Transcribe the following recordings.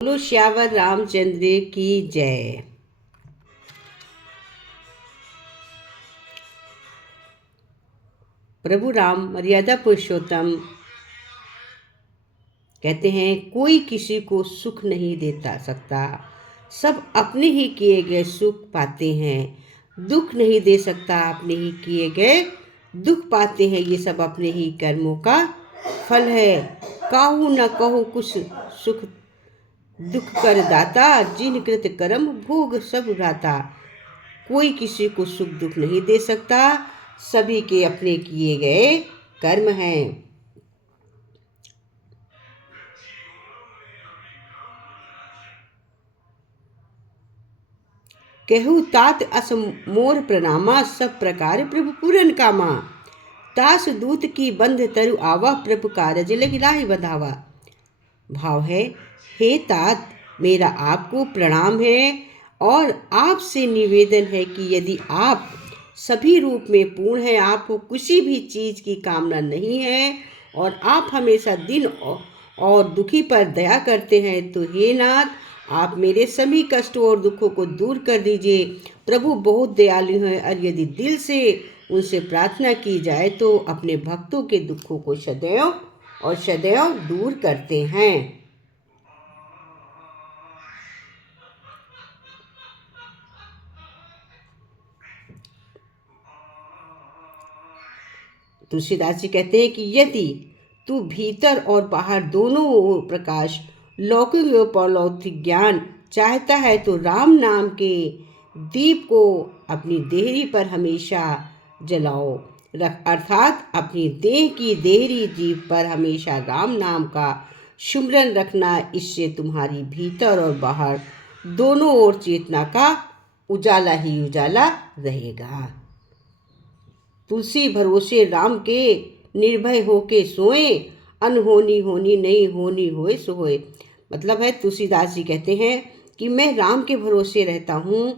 बोलो श्यावर रामचंद्र की जय। प्रभु राम मर्यादा पुरुषोत्तम कहते हैं, कोई किसी को सुख नहीं देता सकता, सब अपने ही किए गए सुख पाते हैं। दुख नहीं दे सकता, अपने ही किए गए दुख पाते हैं। ये सब अपने ही कर्मों का फल है। काहू न कहो कुछ सुख दुख कर दाता, जिन कृत कर्म भोग सब उठाता। कोई किसी को सुख दुख नहीं दे सकता, सभी के अपने किए गए कर्म हैं। कहू तात अस मोर प्रणामा, सब प्रकार प्रभु पूरन कामा। तास दूत की बंध तरु आवा, प्रभु कारज लग लाहि बधावा। भाव है, हे तात, मेरा आपको प्रणाम है और आपसे निवेदन है कि यदि आप सभी रूप में पूर्ण हैं, आपको किसी भी चीज़ की कामना नहीं है और आप हमेशा दिन और दुखी पर दया करते हैं, तो हे नाथ, आप मेरे सभी कष्टों और दुखों को दूर कर दीजिए। प्रभु बहुत दयालु हैं और यदि दिल से उनसे प्रार्थना की जाए तो अपने भक्तों के दुखों को सदैव दूर करते हैं। तुलसीदास जी कहते हैं कि यदि तू भीतर और बाहर दोनों ओर प्रकाश, लौकिक और परलौकिक ज्ञान चाहता है तो राम नाम के दीप को अपनी देहरी पर हमेशा जलाओ। अर्थात अपनी देह की देहरी दीप पर हमेशा राम नाम का सुमिरन रखना। इससे तुम्हारी भीतर और बाहर दोनों ओर चेतना का उजाला ही उजाला रहेगा। तुलसी भरोसे राम के, निर्भय होके सोए, अनहोनी होनी नहीं होनी होए सोए। मतलब है, तुलसीदास जी कहते हैं कि मैं राम के भरोसे रहता हूँ,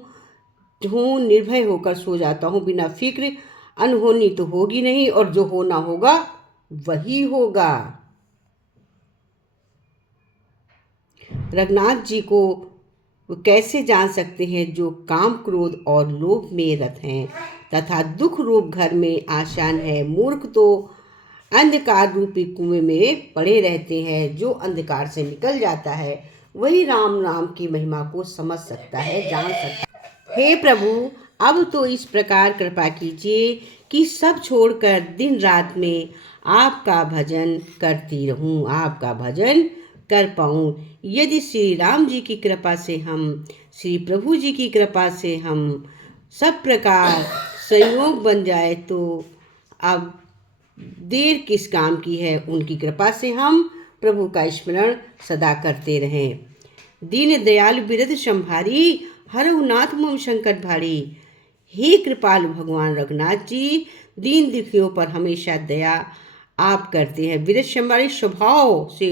निर्भय होकर सो जाता हूँ बिना फिक्र। अनहोनी तो होगी नहीं और जो होना होगा वही होगा। रघुनाथ जी को कैसे जान सकते हैं? जो काम क्रोध और लोभ में रत हैं तथा दुख रूप घर में आसान है। मूर्ख तो अंधकार रूपी कुएं में पड़े रहते हैं। जो अंधकार से निकल जाता है वही राम नाम की महिमा को समझ सकता है, जान सकता है। हे प्रभु, अब तो इस प्रकार कृपा कीजिए कि सब छोड़कर दिन रात में आपका भजन करती रहूं, आपका भजन कर पाऊं। यदि श्री राम जी की कृपा से हम, श्री प्रभु जी की कृपा से हम सब प्रकार संयोग बन जाए तो अब देर किस काम की है। उनकी कृपा से हम प्रभु का स्मरण सदा करते रहें। दीन दयाल बिरध संभारी, हरहु नाथ मम संकट भारी। हे कृपालु भगवान रघुनाथ जी, दीन दुखियों पर हमेशा दया आप करते हैं। बिरध संभारी स्वभाव से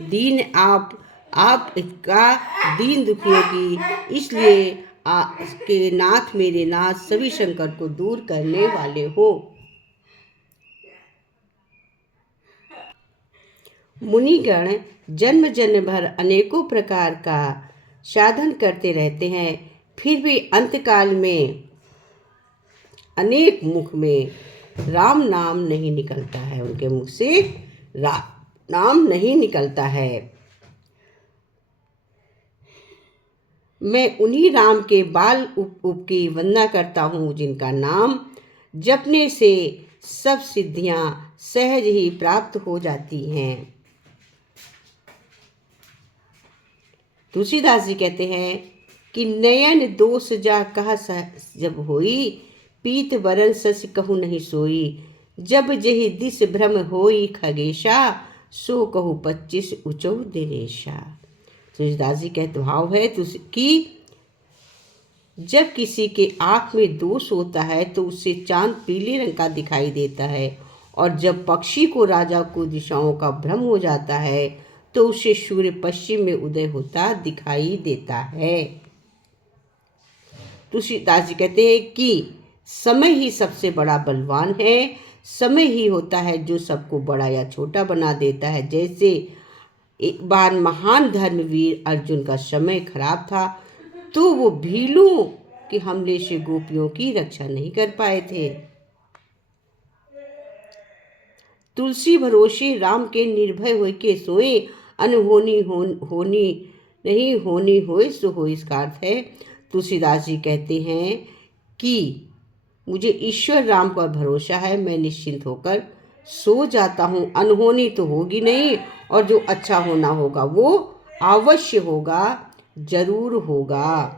दीन आप इसका दीन दुखियों की, इसलिए के नाथ मेरे नाथ, सभी संकट को दूर करने वाले हो। मुनिगण जन्म जन्म भर अनेकों प्रकार का साधन करते रहते हैं, फिर भी अंतकाल में अनेक मुख में राम नाम नहीं निकलता है। उनके मुख से राम नाम नहीं निकलता है। मैं उन्हीं राम के बाल उप की वंदना करता हूँ, जिनका नाम जपने से सब सिद्धियाँ सहज ही प्राप्त हो जाती हैं। तुलसीदास जी कहते हैं कि नयन दोष जा कह जब होई, पीत वरन सस कहु नहीं सोई। जब जहि दिस भ्रम होई खगेशा, सो कहु 25 उचौ दिनेशा। तुलसीदास जी कहते भाव है कि जब किसी के आँख में दोष होता है तो उससे चांद पीले रंग का दिखाई देता है, और जब पक्षी को राजा को दिशाओं का भ्रम हो जाता है तो उसे सूर्य पश्चिम में उदय होता दिखाई देता है। तुलसीदास जी कहते हैं कि समय ही सबसे बड़ा बलवान है। समय ही होता है जो सबको बड़ा या छोटा बना देता है। जैसे एक बार महान धर्मवीर अर्जुन का समय खराब था, तो वो भीलों के हमले से गोपियों की रक्षा नहीं कर पाए थे। तुलसी भरोसे राम के निर्भय होय के सोए, अनहोनी होनी नहीं होनी होए सो हो। इसका अर्थ है, तुलसीदास जी कहते हैं कि मुझे ईश्वर राम पर भरोसा है, मैं निश्चिंत होकर सो जाता हूँ। अनहोनी तो होगी नहीं, और जो अच्छा होना होगा वो अवश्य होगा, जरूर होगा।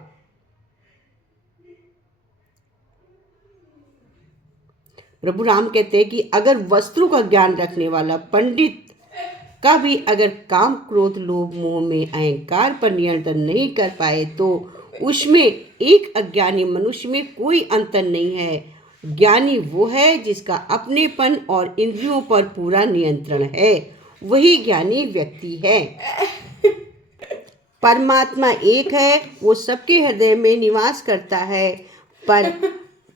प्रभु राम कहते हैं कि अगर वस्त्रों का ज्ञान रखने वाला पंडित का भी अगर काम, क्रोध, लोभ, मोह में अहंकार पर नियंत्रण नहीं कर पाए, तो उसमें एक अज्ञानी मनुष्य में कोई अंतर नहीं है। ज्ञानी वो है जिसका अपनेपन और इंद्रियों पर पूरा नियंत्रण है, वही ज्ञानी व्यक्ति है। परमात्मा एक है, वो सबके हृदय में निवास करता है,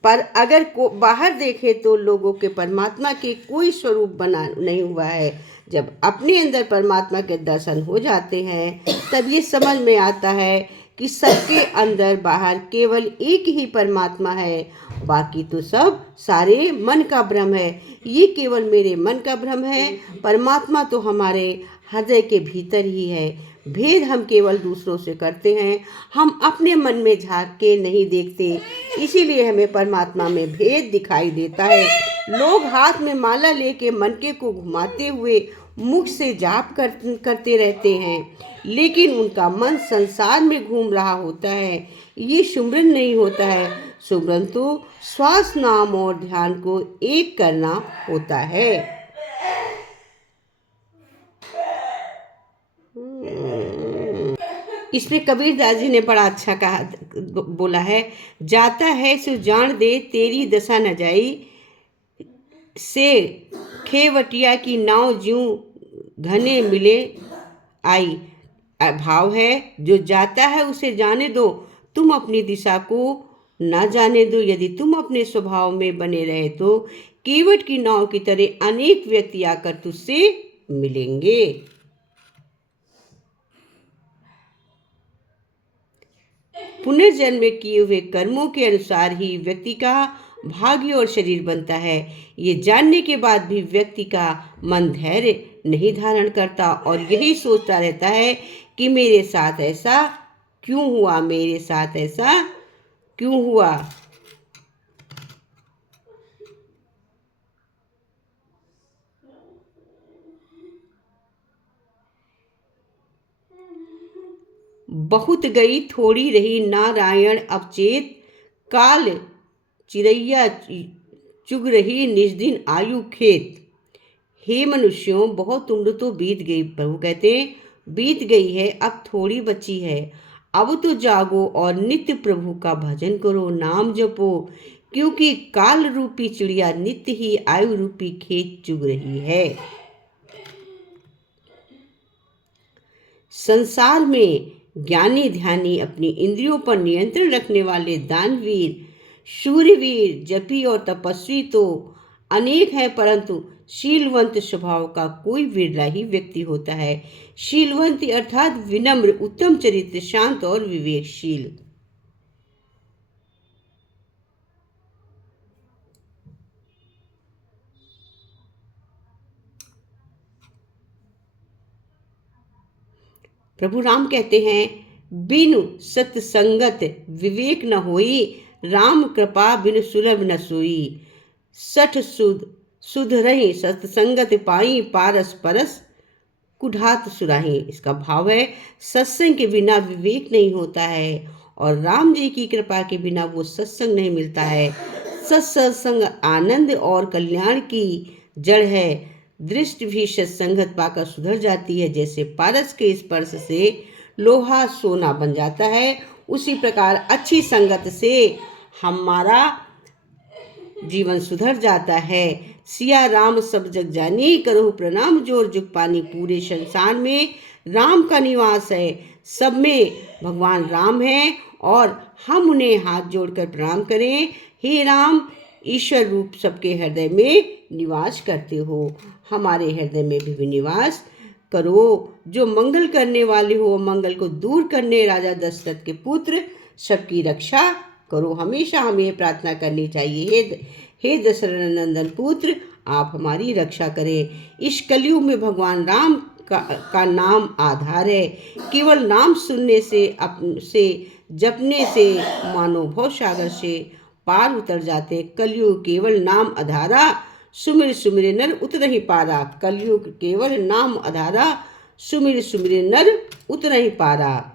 पर अगर को बाहर देखे तो लोगों के परमात्मा के कोई स्वरूप बना नहीं हुआ है। जब अपने अंदर परमात्मा के दर्शन हो जाते हैं, तब ये समझ में आता है कि सबके अंदर बाहर केवल एक ही परमात्मा है, बाकी तो सब सारे मन का भ्रम है। ये केवल मेरे मन का भ्रम है, परमात्मा तो हमारे हृदय के भीतर ही है। भेद हम केवल दूसरों से करते हैं, हम अपने मन में झांक के नहीं देखते, इसीलिए हमें परमात्मा में भेद दिखाई देता है। लोग हाथ में माला लेके मनके को घुमाते हुए मुख से जाप करते रहते हैं, लेकिन उनका मन संसार में घूम रहा होता है। ये सुमरन नहीं होता है। सुमरन तो श्वास, नाम और ध्यान को एक करना होता है। इसमें कबीरदास जी ने बड़ा अच्छा कहा, बोला है, जाता है सो जान दे तेरी दशा न जाई, से खेवटिया की नाव ज्यों घने मिले आई। भाव है, जो जाता है उसे जाने दो, तुम अपनी दिशा को ना जाने दो। यदि तुम अपने स्वभाव में बने रहे तो केवट की नाव की तरह अनेक व्यक्ति आकर तुझसे मिलेंगे। पुनर्जन्म में किए हुए कर्मों के अनुसार ही व्यक्ति का भाग्य और शरीर बनता है। ये जानने के बाद भी व्यक्ति का मन धैर्य नहीं धारण करता और यही सोचता रहता है कि मेरे साथ ऐसा क्यों हुआ, मेरे साथ ऐसा क्यों हुआ। बहुत गई थोड़ी रही नारायण अवचेत, काल चिरैया चुग रही निज दिन आयु खेत। हे मनुष्यों, बहुत उम्र तो बीत गई, प्रभु कहते बीत गई है, अब थोड़ी बची है। अब तो जागो और नित्य प्रभु का भजन करो, नाम जपो, क्योंकि काल रूपी चिड़िया नित्य ही आयु रूपी खेत चुग रही है। संसार में ज्ञानी ध्यानी अपनी इंद्रियों पर नियंत्रण रखने वाले दानवीर, शूरवीर, जपी और तपस्वी तो अनेक हैं, परंतु शीलवंत स्वभाव का कोई विरला ही व्यक्ति होता है। शीलवंत अर्थात विनम्र, उत्तम चरित्र, शांत और विवेकशील। प्रभु राम कहते हैं, बिनु सत्संगत विवेक न होई, राम कृपा बिनु सुलभ न सोई। सठ सुध रही सत्संगत पाई, पारस परस कुढ़ात सुराही। इसका भाव है, सत्संग के बिना विवेक नहीं होता है और राम जी की कृपा के बिना वो सत्संग नहीं मिलता है। सत्संग आनंद और कल्याण की जड़ है। दृष्टि भी सत्संगत पाकर सुधर जाती है। जैसे पारस के स्पर्श से लोहा सोना बन जाता है, उसी प्रकार अच्छी संगत से हमारा जीवन सुधर जाता है। सिया राम सब जग जानी, करो प्रणाम जोर जुग पानी। पूरे संसार में राम का निवास है, सब में भगवान राम हैं और हम उन्हें हाथ जोड़कर प्रणाम करें। हे राम, ईश्वर रूप सबके हृदय में निवास करते हो, हमारे हृदय में भी निवास करो, जो मंगल करने वाले हो मंगल को दूर करने राजा दशरथ के पुत्र सबकी रक्षा करो। हमेशा हमें प्रार्थना करनी चाहिए, हे दशरथ नंदन पुत्र, आप हमारी रक्षा करें। इस कलयुग में भगवान राम का नाम आधार है। केवल नाम सुनने से जपने से मानो भव सागर से पार उतर जाते। कलयुग केवल नाम आधारा, सुमिर सुमिर नर उतर ही पारा। कलयुग केवल नाम आधारा, सुमिर सुमिर नर उतर ही पारा।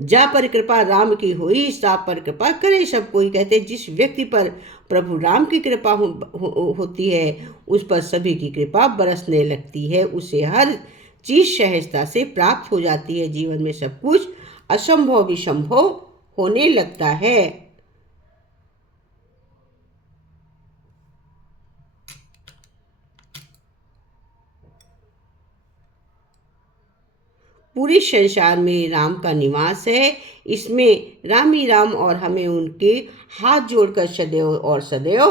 जा पर कृपा राम की होई, सा पर कृपा करे सब कोई। कहते जिस व्यक्ति पर प्रभु राम की कृपा होती है उस पर सभी की कृपा बरसने लगती है। उसे हर चीज सहजता से प्राप्त हो जाती है। जीवन में सब कुछ असंभव भी संभव होने लगता है। पूरे संसार में राम का निवास है। इसमें राम ही राम और हमें उनके हाथ जोड़कर सदैव और सदैव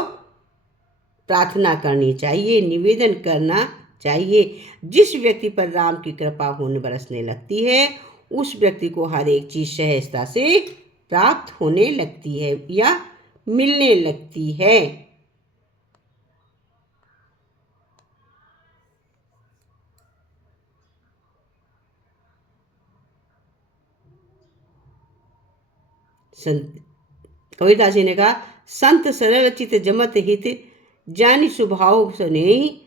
प्रार्थना करनी चाहिए, निवेदन करना चाहिए। जिस व्यक्ति पर राम की कृपा होने बरसने लगती है उस व्यक्ति को हर एक चीज सहजता से प्राप्त होने लगती है या मिलने लगती है। कबीरदास जी ने कहा, संत सरल चित जमत हित, जानि स्वभाव सुनेहि,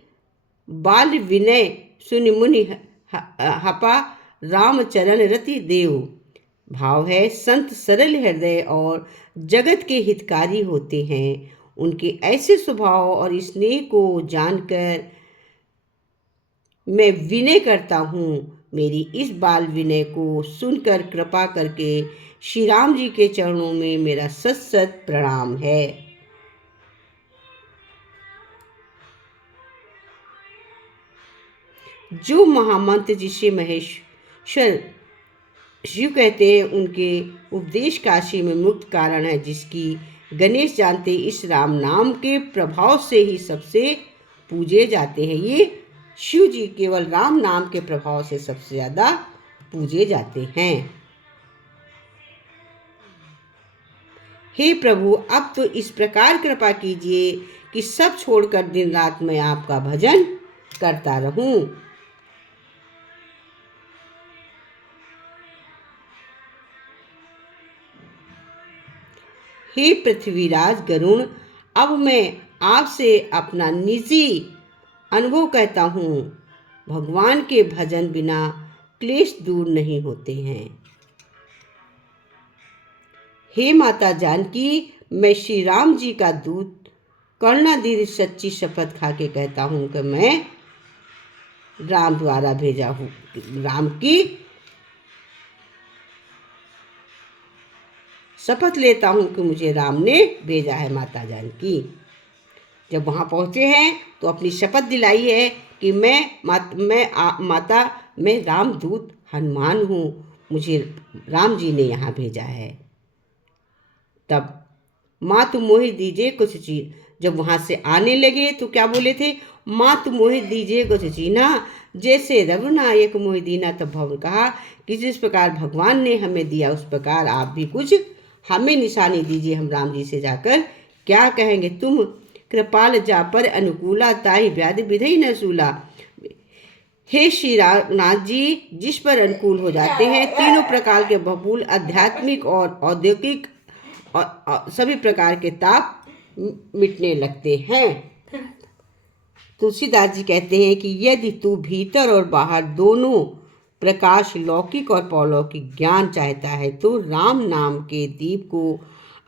बाल विनय सुनि मुनि हपा, राम चरण रति देव। भाव है, संत सरल हृदय और जगत के हितकारी होते हैं। उनके ऐसे स्वभाव और स्नेह को जानकर मैं विनय करता हूँ। मेरी इस बाल विनय को सुनकर कृपा करके श्री राम जी के चरणों में मेरा सत सत प्रणाम है। जो महामंत्र जिसे महेश्वर शिव कहते हैं, उनके उपदेश काशी में मुक्त कारण है, जिसकी गणेश जानते इस राम नाम के प्रभाव से ही सबसे पूजे जाते हैं। ये शिव जी केवल राम नाम के प्रभाव से सबसे ज्यादा पूजे जाते हैं। हे प्रभु, अब तो इस प्रकार कृपा कीजिए कि सब छोड़कर दिन रात मैं आपका भजन करता रहूं। हे पृथ्वीराज गरुण, अब मैं आपसे अपना निजी अनुभव कहता हूँ। भगवान के भजन बिना क्लेश दूर नहीं होते हैं। हे माता जानकी, मैं श्री राम जी का दूत कर्णाधीर सच्ची शपथ खा के कहता हूँ कि मैं राम द्वारा भेजा हूँ। राम की शपथ लेता हूँ कि मुझे राम ने भेजा है। माता जानकी जब वहाँ पहुँचे हैं तो अपनी शपथ दिलाई है कि मैं रामदूत हनुमान हूँ, मुझे राम जी ने यहाँ भेजा है। तब माँ तुम मोहि दीजिए कुछ चीज। जब वहाँ से आने लगे तो क्या बोले थे, माँ तुम मोहि दीजिए कुछ चीना, जैसे रघुनायक मोहि दीना। तब भवन कहा कि जिस प्रकार भगवान ने हमें दिया उस प्रकार आप भी कुछ हमें निशानी दीजिए, हम राम जी से जाकर क्या कहेंगे। तुम कृपाल जा पर अनुकूला, ताहि व्याधि विधि न सूला। हे श्री नाथ जी, जिस पर अनुकूल हो जाते हैं तीनों प्रकार के बहुल आध्यात्मिक और औद्योगिक और सभी प्रकार के ताप मिटने लगते हैं। तुलसीदास जी कहते हैं कि यदि तू भीतर और बाहर दोनों प्रकाश लौकिक और पौलौकिक ज्ञान चाहता है तो राम नाम के दीप को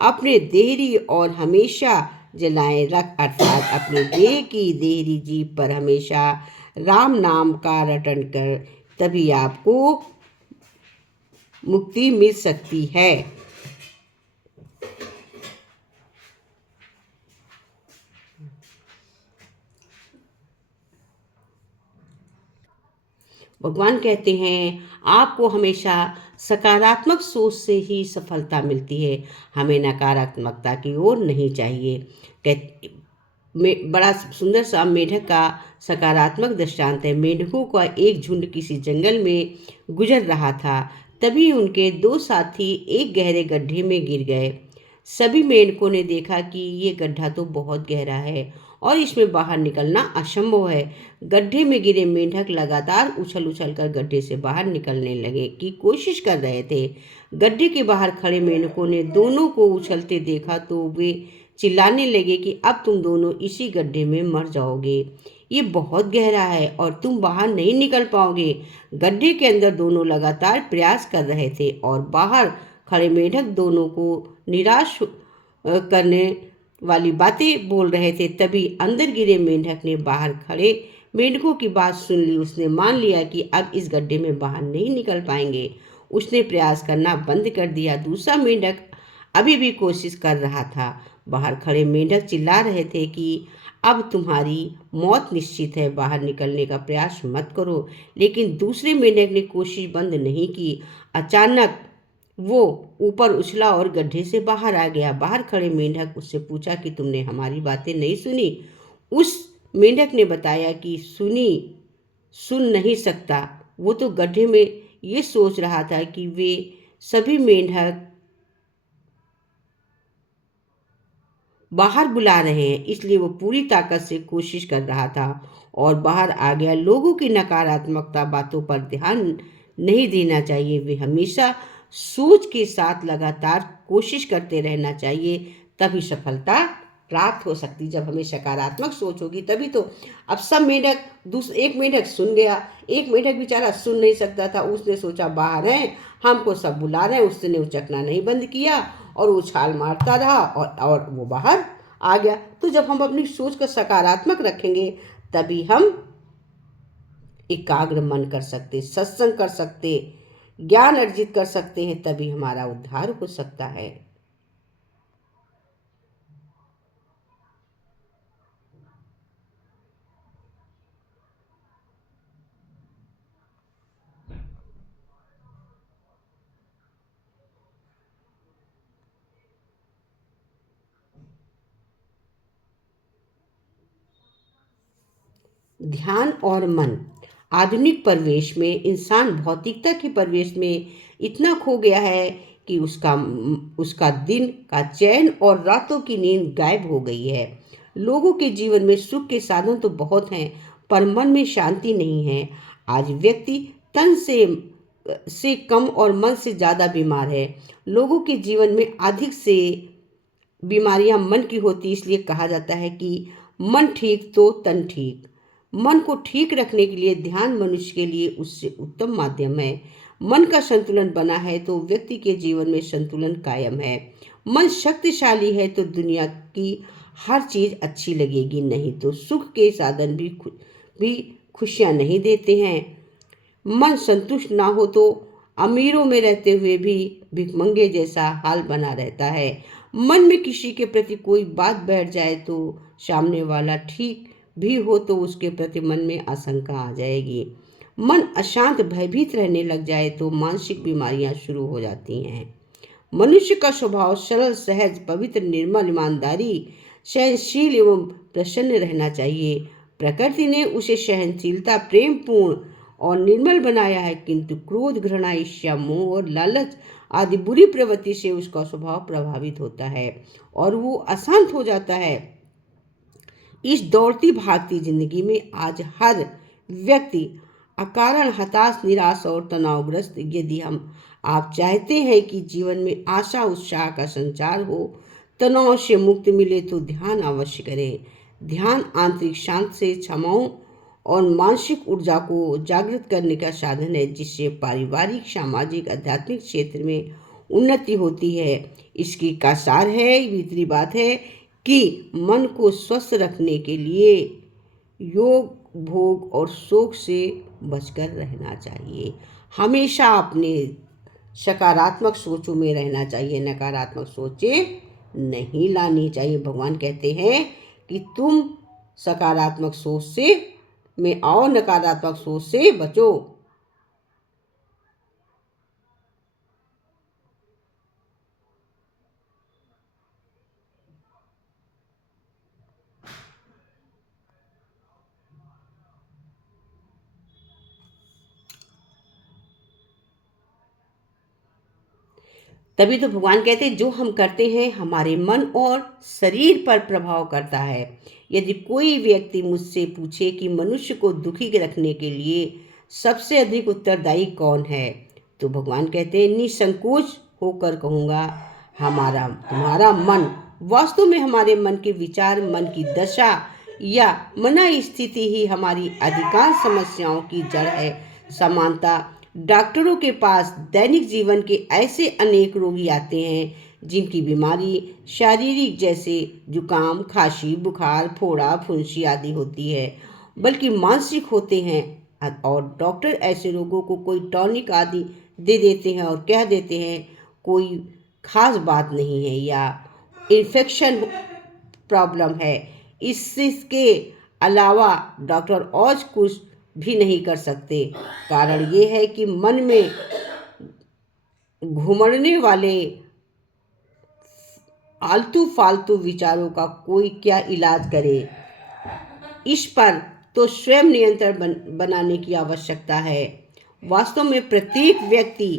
अपने देहरी और हमेशा जलाए रख, अर्थात अपने देह की देहरी जीभ पर हमेशा राम नाम का रटन कर, तभी आपको मुक्ति मिल सकती है। भगवान कहते हैं आपको हमेशा सकारात्मक सोच से ही सफलता मिलती है, हमें नकारात्मकता की ओर नहीं चाहिए। में बड़ा सुंदर सा मेढक का सकारात्मक दृष्टांत है। मेढकों का एक झुंड किसी जंगल में गुजर रहा था। तभी उनके दो साथी एक गहरे गड्ढे में गिर गए। सभी मेंढकों ने देखा कि ये गड्ढा तो बहुत गहरा है और इसमें बाहर निकलना असंभव है। गड्ढे में गिरे मेंढक लगातार उछल उछल कर गड्ढे से बाहर निकलने लगे की कोशिश कर रहे थे। गड्ढे के बाहर खड़े मेंढकों ने दोनों को उछलते देखा तो वे चिल्लाने लगे कि अब तुम दोनों इसी गड्ढे में मर जाओगे। ये बहुत गहरा है और तुम बाहर नहीं निकल पाओगे। गड्ढे के अंदर दोनों लगातार प्रयास कर रहे थे और बाहर खड़े मेंढक दोनों को निराश करने वाली बातें बोल रहे थे। तभी अंदर गिरे मेंढक ने बाहर खड़े मेंढकों की बात सुन ली। उसने मान लिया कि अब इस गड्ढे में बाहर नहीं निकल पाएंगे। उसने प्रयास करना बंद कर दिया। दूसरा मेंढक अभी भी कोशिश कर रहा था। बाहर खड़े मेंढक चिल्ला रहे थे कि अब तुम्हारी मौत निश्चित है, बाहर निकलने का प्रयास मत करो। लेकिन दूसरे मेंढक ने कोशिश बंद नहीं की। अचानक वो ऊपर उछला और गड्ढे से बाहर आ गया। बाहर खड़े मेंढक उससे पूछा कि तुमने हमारी बातें नहीं सुनी। उस मेंढक ने बताया कि सुन नहीं सकता। वो तो गड्ढे में ये सोच रहा था कि वे सभी मेंढक बाहर बुला रहे हैं, इसलिए वो पूरी ताकत से कोशिश कर रहा था और बाहर आ गया। लोगों की नकारात्मकता बातों पर ध्यान नहीं देना चाहिए। वे हमेशा सोच के साथ लगातार कोशिश करते रहना चाहिए, तभी सफलता प्राप्त हो सकती। जब हमें सकारात्मक सोच होगी तभी तो। अब सब मेंढक एक मेंढक सुन गया। एक मेंढक बेचारा सुन नहीं सकता था। उसने सोचा बाहर हैं, हमको सब बुला रहे हैं। उसने उचकना नहीं बंद किया और उछाल मारता रहा और वो बाहर आ गया। तो जब हम अपनी सोच को सकारात्मक रखेंगे तभी हम एकाग्र मन कर सकते, सत्संग कर सकते, ज्ञान अर्जित कर सकते हैं, तभी हमारा उद्धार हो सकता है। ध्यान और मन। आधुनिक परिवेश में इंसान भौतिकता के परिवेश में इतना खो गया है कि उसका उसका दिन का चैन और रातों की नींद गायब हो गई है। लोगों के जीवन में सुख के साधन तो बहुत हैं, पर मन में शांति नहीं है। आज व्यक्ति तन से कम और मन से ज़्यादा बीमार है। लोगों के जीवन में अधिक से बीमारियां मन की होती, इसलिए कहा जाता है कि मन ठीक तो तन ठीक। मन को ठीक रखने के लिए ध्यान मनुष्य के लिए उससे उत्तम माध्यम है। मन का संतुलन बना है तो व्यक्ति के जीवन में संतुलन कायम है। मन शक्तिशाली है तो दुनिया की हर चीज अच्छी लगेगी, नहीं तो सुख के साधन भी खुशियां नहीं देते हैं। मन संतुष्ट ना हो तो अमीरों में रहते हुए भी भिखमंगे जैसा हाल बना रहता है। मन में किसी के प्रति कोई बात बैठ जाए तो सामने वाला ठीक भी हो तो उसके प्रति मन में आशंका आ जाएगी। मन अशांत भयभीत रहने लग जाए तो मानसिक बीमारियां शुरू हो जाती हैं। मनुष्य का स्वभाव सरल, सहज, पवित्र, निर्मल, ईमानदारी, सहनशील एवं प्रसन्न रहना चाहिए। प्रकृति ने उसे सहनशीलता, प्रेम पूर्ण और निर्मल बनाया है, किंतु क्रोध, घृणा, ईर्ष्या, मोह और लालच आदि बुरी प्रवृत्ति से उसका स्वभाव प्रभावित होता है और वो अशांत हो जाता है। इस दौड़ती भागती जिंदगी में आज हर व्यक्ति अकारण हताश, निराश और तनावग्रस्त। यदि आप चाहते हैं कि जीवन में आशा उत्साह का संचार हो, तनाव से मुक्ति मिले, तो ध्यान अवश्य करें। ध्यान आंतरिक शांति से क्षमाओं और मानसिक ऊर्जा को जागृत करने का साधन है, जिससे पारिवारिक, सामाजिक, आध्यात्मिक क्षेत्र में उन्नति होती है। इसकी का सार है, भीतरी बात है कि मन को स्वस्थ रखने के लिए योग, भोग और शोक से बचकर रहना चाहिए। हमेशा अपने सकारात्मक सोचों में रहना चाहिए, नकारात्मक सोचें नहीं लानी चाहिए। भगवान कहते हैं कि तुम सकारात्मक सोच से में आओ, नकारात्मक सोच से बचो। तभी तो भगवान कहते हैं जो हम करते हैं हमारे मन और शरीर पर प्रभाव करता है। यदि कोई व्यक्ति मुझसे पूछे कि मनुष्य को दुखी रखने के लिए सबसे अधिक उत्तरदायी कौन है, तो भगवान कहते हैं निसंकोच होकर कहूँगा हमारा तुम्हारा मन। वास्तव में हमारे मन के विचार, मन की दशा या मना स्थिति ही हमारी अधिकांश समस्याओं की जड़ है। समानता डॉक्टरों के पास दैनिक जीवन के ऐसे अनेक रोगी आते हैं जिनकी बीमारी शारीरिक जैसे जुकाम, खांसी, बुखार, फोड़ा, फुंसी आदि होती है, बल्कि मानसिक होते हैं। और डॉक्टर ऐसे रोगों को कोई टॉनिक आदि दे देते हैं और कह देते हैं कोई खास बात नहीं है या इन्फेक्शन प्रॉब्लम है। इसके अलावा डॉक्टर और कुछ भी नहीं कर सकते। कारण ये है कि मन में घुमड़ने वाले आलतू फालतू विचारों का कोई क्या इलाज करे। इस पर तो स्वयं नियंत्रण बनाने की आवश्यकता है। वास्तव में प्रत्येक व्यक्ति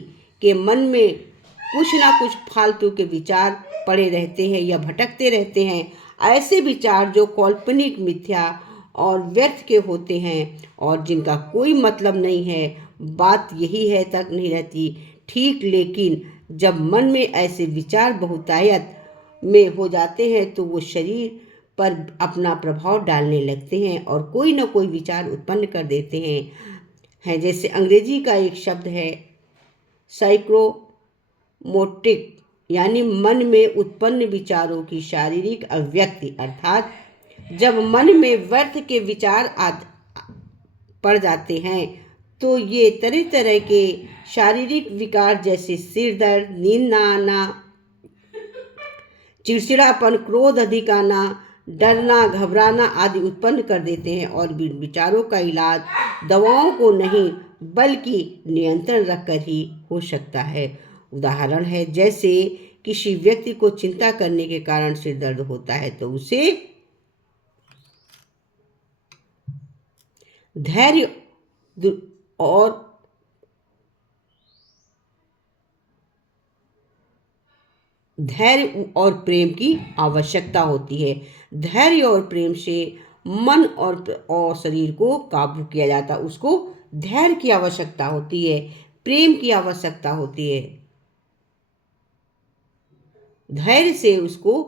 के मन में कुछ ना कुछ फालतू के विचार पड़े रहते हैं या भटकते रहते हैं। ऐसे विचार जो काल्पनिक, मिथ्या और व्यर्थ के होते हैं और जिनका कोई मतलब नहीं है। बात यही है तक नहीं रहती ठीक, लेकिन जब मन में ऐसे विचार बहुतायत में हो जाते हैं तो वो शरीर पर अपना प्रभाव डालने लगते हैं और कोई ना कोई विचार उत्पन्न कर देते हैं। जैसे अंग्रेजी का एक शब्द है साइकोमोटिक, यानी मन में उत्पन्न विचारों की शारीरिक अभिव्यक्ति। अर्थात जब मन में व्यर्थ के विचार पड़ जाते हैं तो ये तरह तरह के शारीरिक विकार जैसे सिर दर्द, नींद न आना, चिड़चिड़ापन, क्रोध अधिक आना, डरना, घबराना आदि उत्पन्न कर देते हैं। और विचारों का इलाज दवाओं को नहीं बल्कि नियंत्रण रखकर ही हो सकता है। उदाहरण है जैसे किसी व्यक्ति को चिंता करने के कारण सिर दर्द होता है तो उसे धैर्य और प्रेम की आवश्यकता होती है। धैर्य और प्रेम से मन और शरीर को काबू किया जाता है। उसको धैर्य की आवश्यकता होती है, प्रेम की आवश्यकता होती है। धैर्य से उसको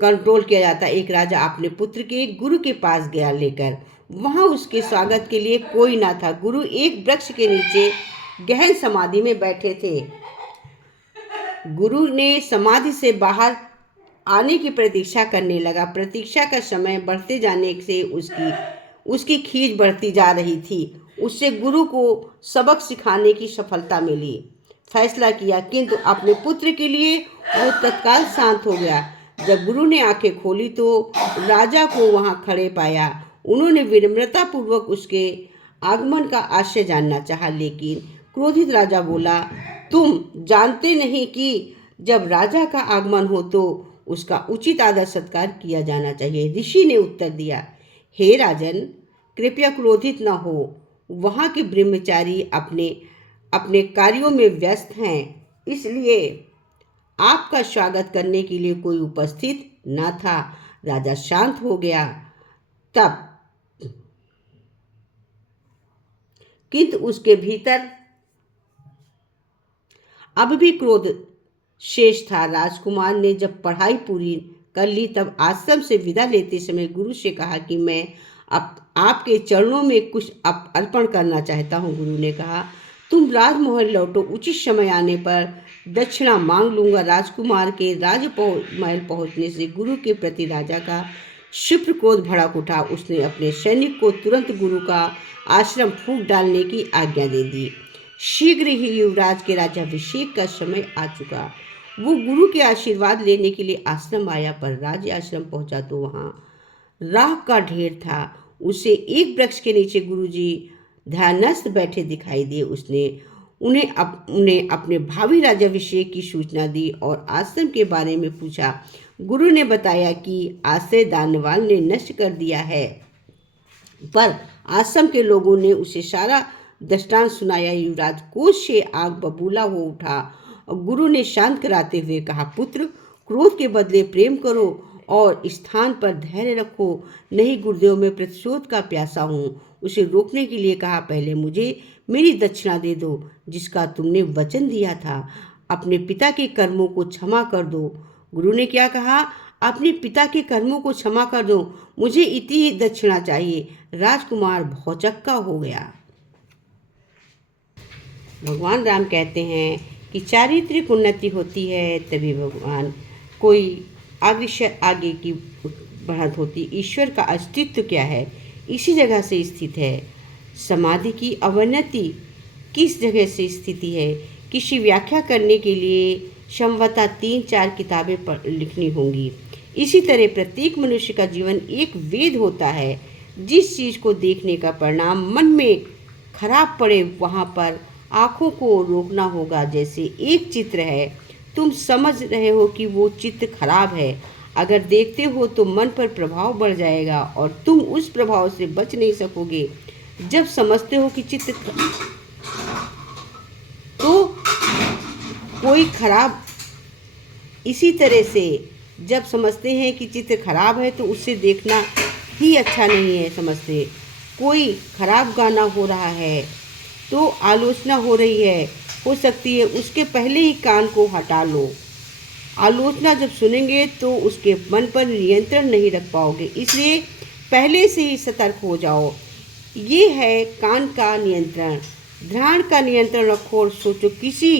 कंट्रोल किया जाता है। एक राजा अपने पुत्र के गुरु के पास गया लेकर। वहां उसके स्वागत के लिए कोई ना था। गुरु एक वृक्ष के नीचे गहन समाधि में बैठे थे। गुरु ने समाधि से बाहर आने की प्रतीक्षा करने लगा। प्रतीक्षा का समय बढ़ते जाने से उसकी खींच बढ़ती जा रही थी। उससे गुरु को सबक सिखाने की सफलता मिली। फैसला किया, किंतु अपने पुत्र के लिए वो तत्काल शांत हो गया। जब गुरु ने आंखें खोली तो राजा को वहां खड़े पाया। उन्होंने विनम्रता पूर्वक उसके आगमन का आशय जानना चाहा, लेकिन क्रोधित राजा बोला, तुम जानते नहीं कि जब राजा का आगमन हो तो उसका उचित आदर सत्कार किया जाना चाहिए। ऋषि ने उत्तर दिया, हे राजन, कृपया क्रोधित न हो। वहां के ब्रह्मचारी अपने कार्यों में व्यस्त हैं, इसलिए आपका स्वागत करने के लिए कोई उपस्थित न था। राजा शांत हो गया तब, किंतु उसके भीतर अब भी क्रोध शेष था। राजकुमार ने जब पढ़ाई पूरी कर ली तब आश्रम से विदा लेते समय गुरु से कहा कि मैं आपके चरणों में कुछ अर्पण करना चाहता हूँ। गुरु ने कहा, तुम राजमहल लौटो, उचित समय आने पर दक्षिणा मांग लूंगा। राजकुमार के राजमहल पहुंचने से गुरु के प्रति राजा का क्षिप्र क्रोध भड़क उठा। उसने अपने सैनिक को तुरंत गुरु का आश्रम फूंक डालने की आज्ञा दे दी। शीघ्र ही युवराज के राज्याभिषेक का समय आ चुका। वो गुरु के आशीर्वाद लेने के लिए आश्रम आया, पर राज्य आश्रम पहुंचा तो वहां राख का ढेर था। उसे एक वृक्ष के नीचे गुरुजी ध्यानस्थ बैठे दिखाई दिए। उसने उन्हें अपने भावी राज्याभिषेक की सूचना दी और आश्रम के बारे में पूछा। गुरु ने बताया कि आश्रय दानवाल ने नष्ट कर दिया है, पर आश्रम के लोगों ने उसे सारा दृष्टांत सुनाया। युवराज क्रोध से आग बबूला हो उठा और गुरु ने शांत कराते हुए कहा, पुत्र, क्रोध के बदले प्रेम करो और स्थान पर धैर्य रखो। नहीं, गुरुदेव, मैं प्रतिशोध का प्यासा हूँ। उसे रोकने के लिए कहा, पहले मुझे मेरी दक्षिणा दे दो जिसका तुमने वचन दिया था। अपने पिता के कर्मों को क्षमा कर दो। गुरु ने क्या कहा? अपने पिता के कर्मों को क्षमा कर दो, मुझे इतनी ही दक्षिणा चाहिए। राजकुमार भौचक्का हो गया। भगवान राम कहते हैं कि चारित्रिक उन्नति होती है तभी भगवान कोई आगे की बढ़त होती। ईश्वर का अस्तित्व क्या है? इसी जगह से स्थित है। समाधि की अवनति किस जगह से स्थिति है? किसी व्याख्या करने के लिए संभवतः 3-4 किताबें लिखनी होंगी। इसी तरह प्रत्येक मनुष्य का जीवन एक वेद होता है। जिस चीज़ को देखने का परिणाम मन में खराब पड़े वहाँ पर आँखों को रोकना होगा। जैसे एक चित्र है, तुम समझ रहे हो कि वो चित्र खराब है, अगर देखते हो तो मन पर प्रभाव बढ़ जाएगा और तुम उस प्रभाव से बच नहीं सकोगे। जब समझते हो कि चित्र तो कोई खराब, इसी तरह से जब समझते हैं कि चित्र खराब है तो उससे देखना ही अच्छा नहीं है। समझते कोई खराब गाना हो रहा है तो आलोचना हो रही है, हो सकती है, उसके पहले ही कान को हटा लो। आलोचना जब सुनेंगे तो उसके मन पर नियंत्रण नहीं रख पाओगे, इसलिए पहले से ही सतर्क हो जाओ। ये है कान का नियंत्रण। ध्यान का नियंत्रण रखो और सोचो किसी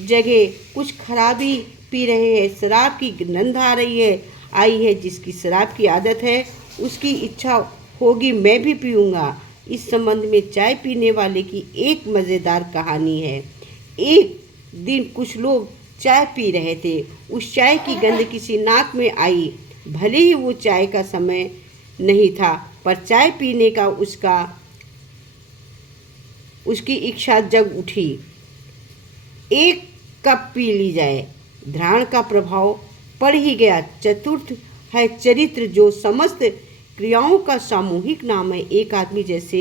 जगह कुछ खराबी पी रहे हैं, शराब की गंध आ रही है, आई है। जिसकी शराब की आदत है उसकी इच्छा होगी मैं भी पीऊँगा। इस संबंध में चाय पीने वाले की एक मज़ेदार कहानी है। एक दिन कुछ लोग चाय पी रहे थे। उस चाय की गंध किसी नाक में आई। भले ही वो चाय का समय नहीं था, पर चाय पीने का उसकी इच्छा जग उठी। एक कप पी ली जाए। ध्यान का प्रभाव पड़ ही गया। चतुर्थ है चरित्र, जो समस्त क्रियाओं का सामूहिक नाम है। एक आदमी जैसे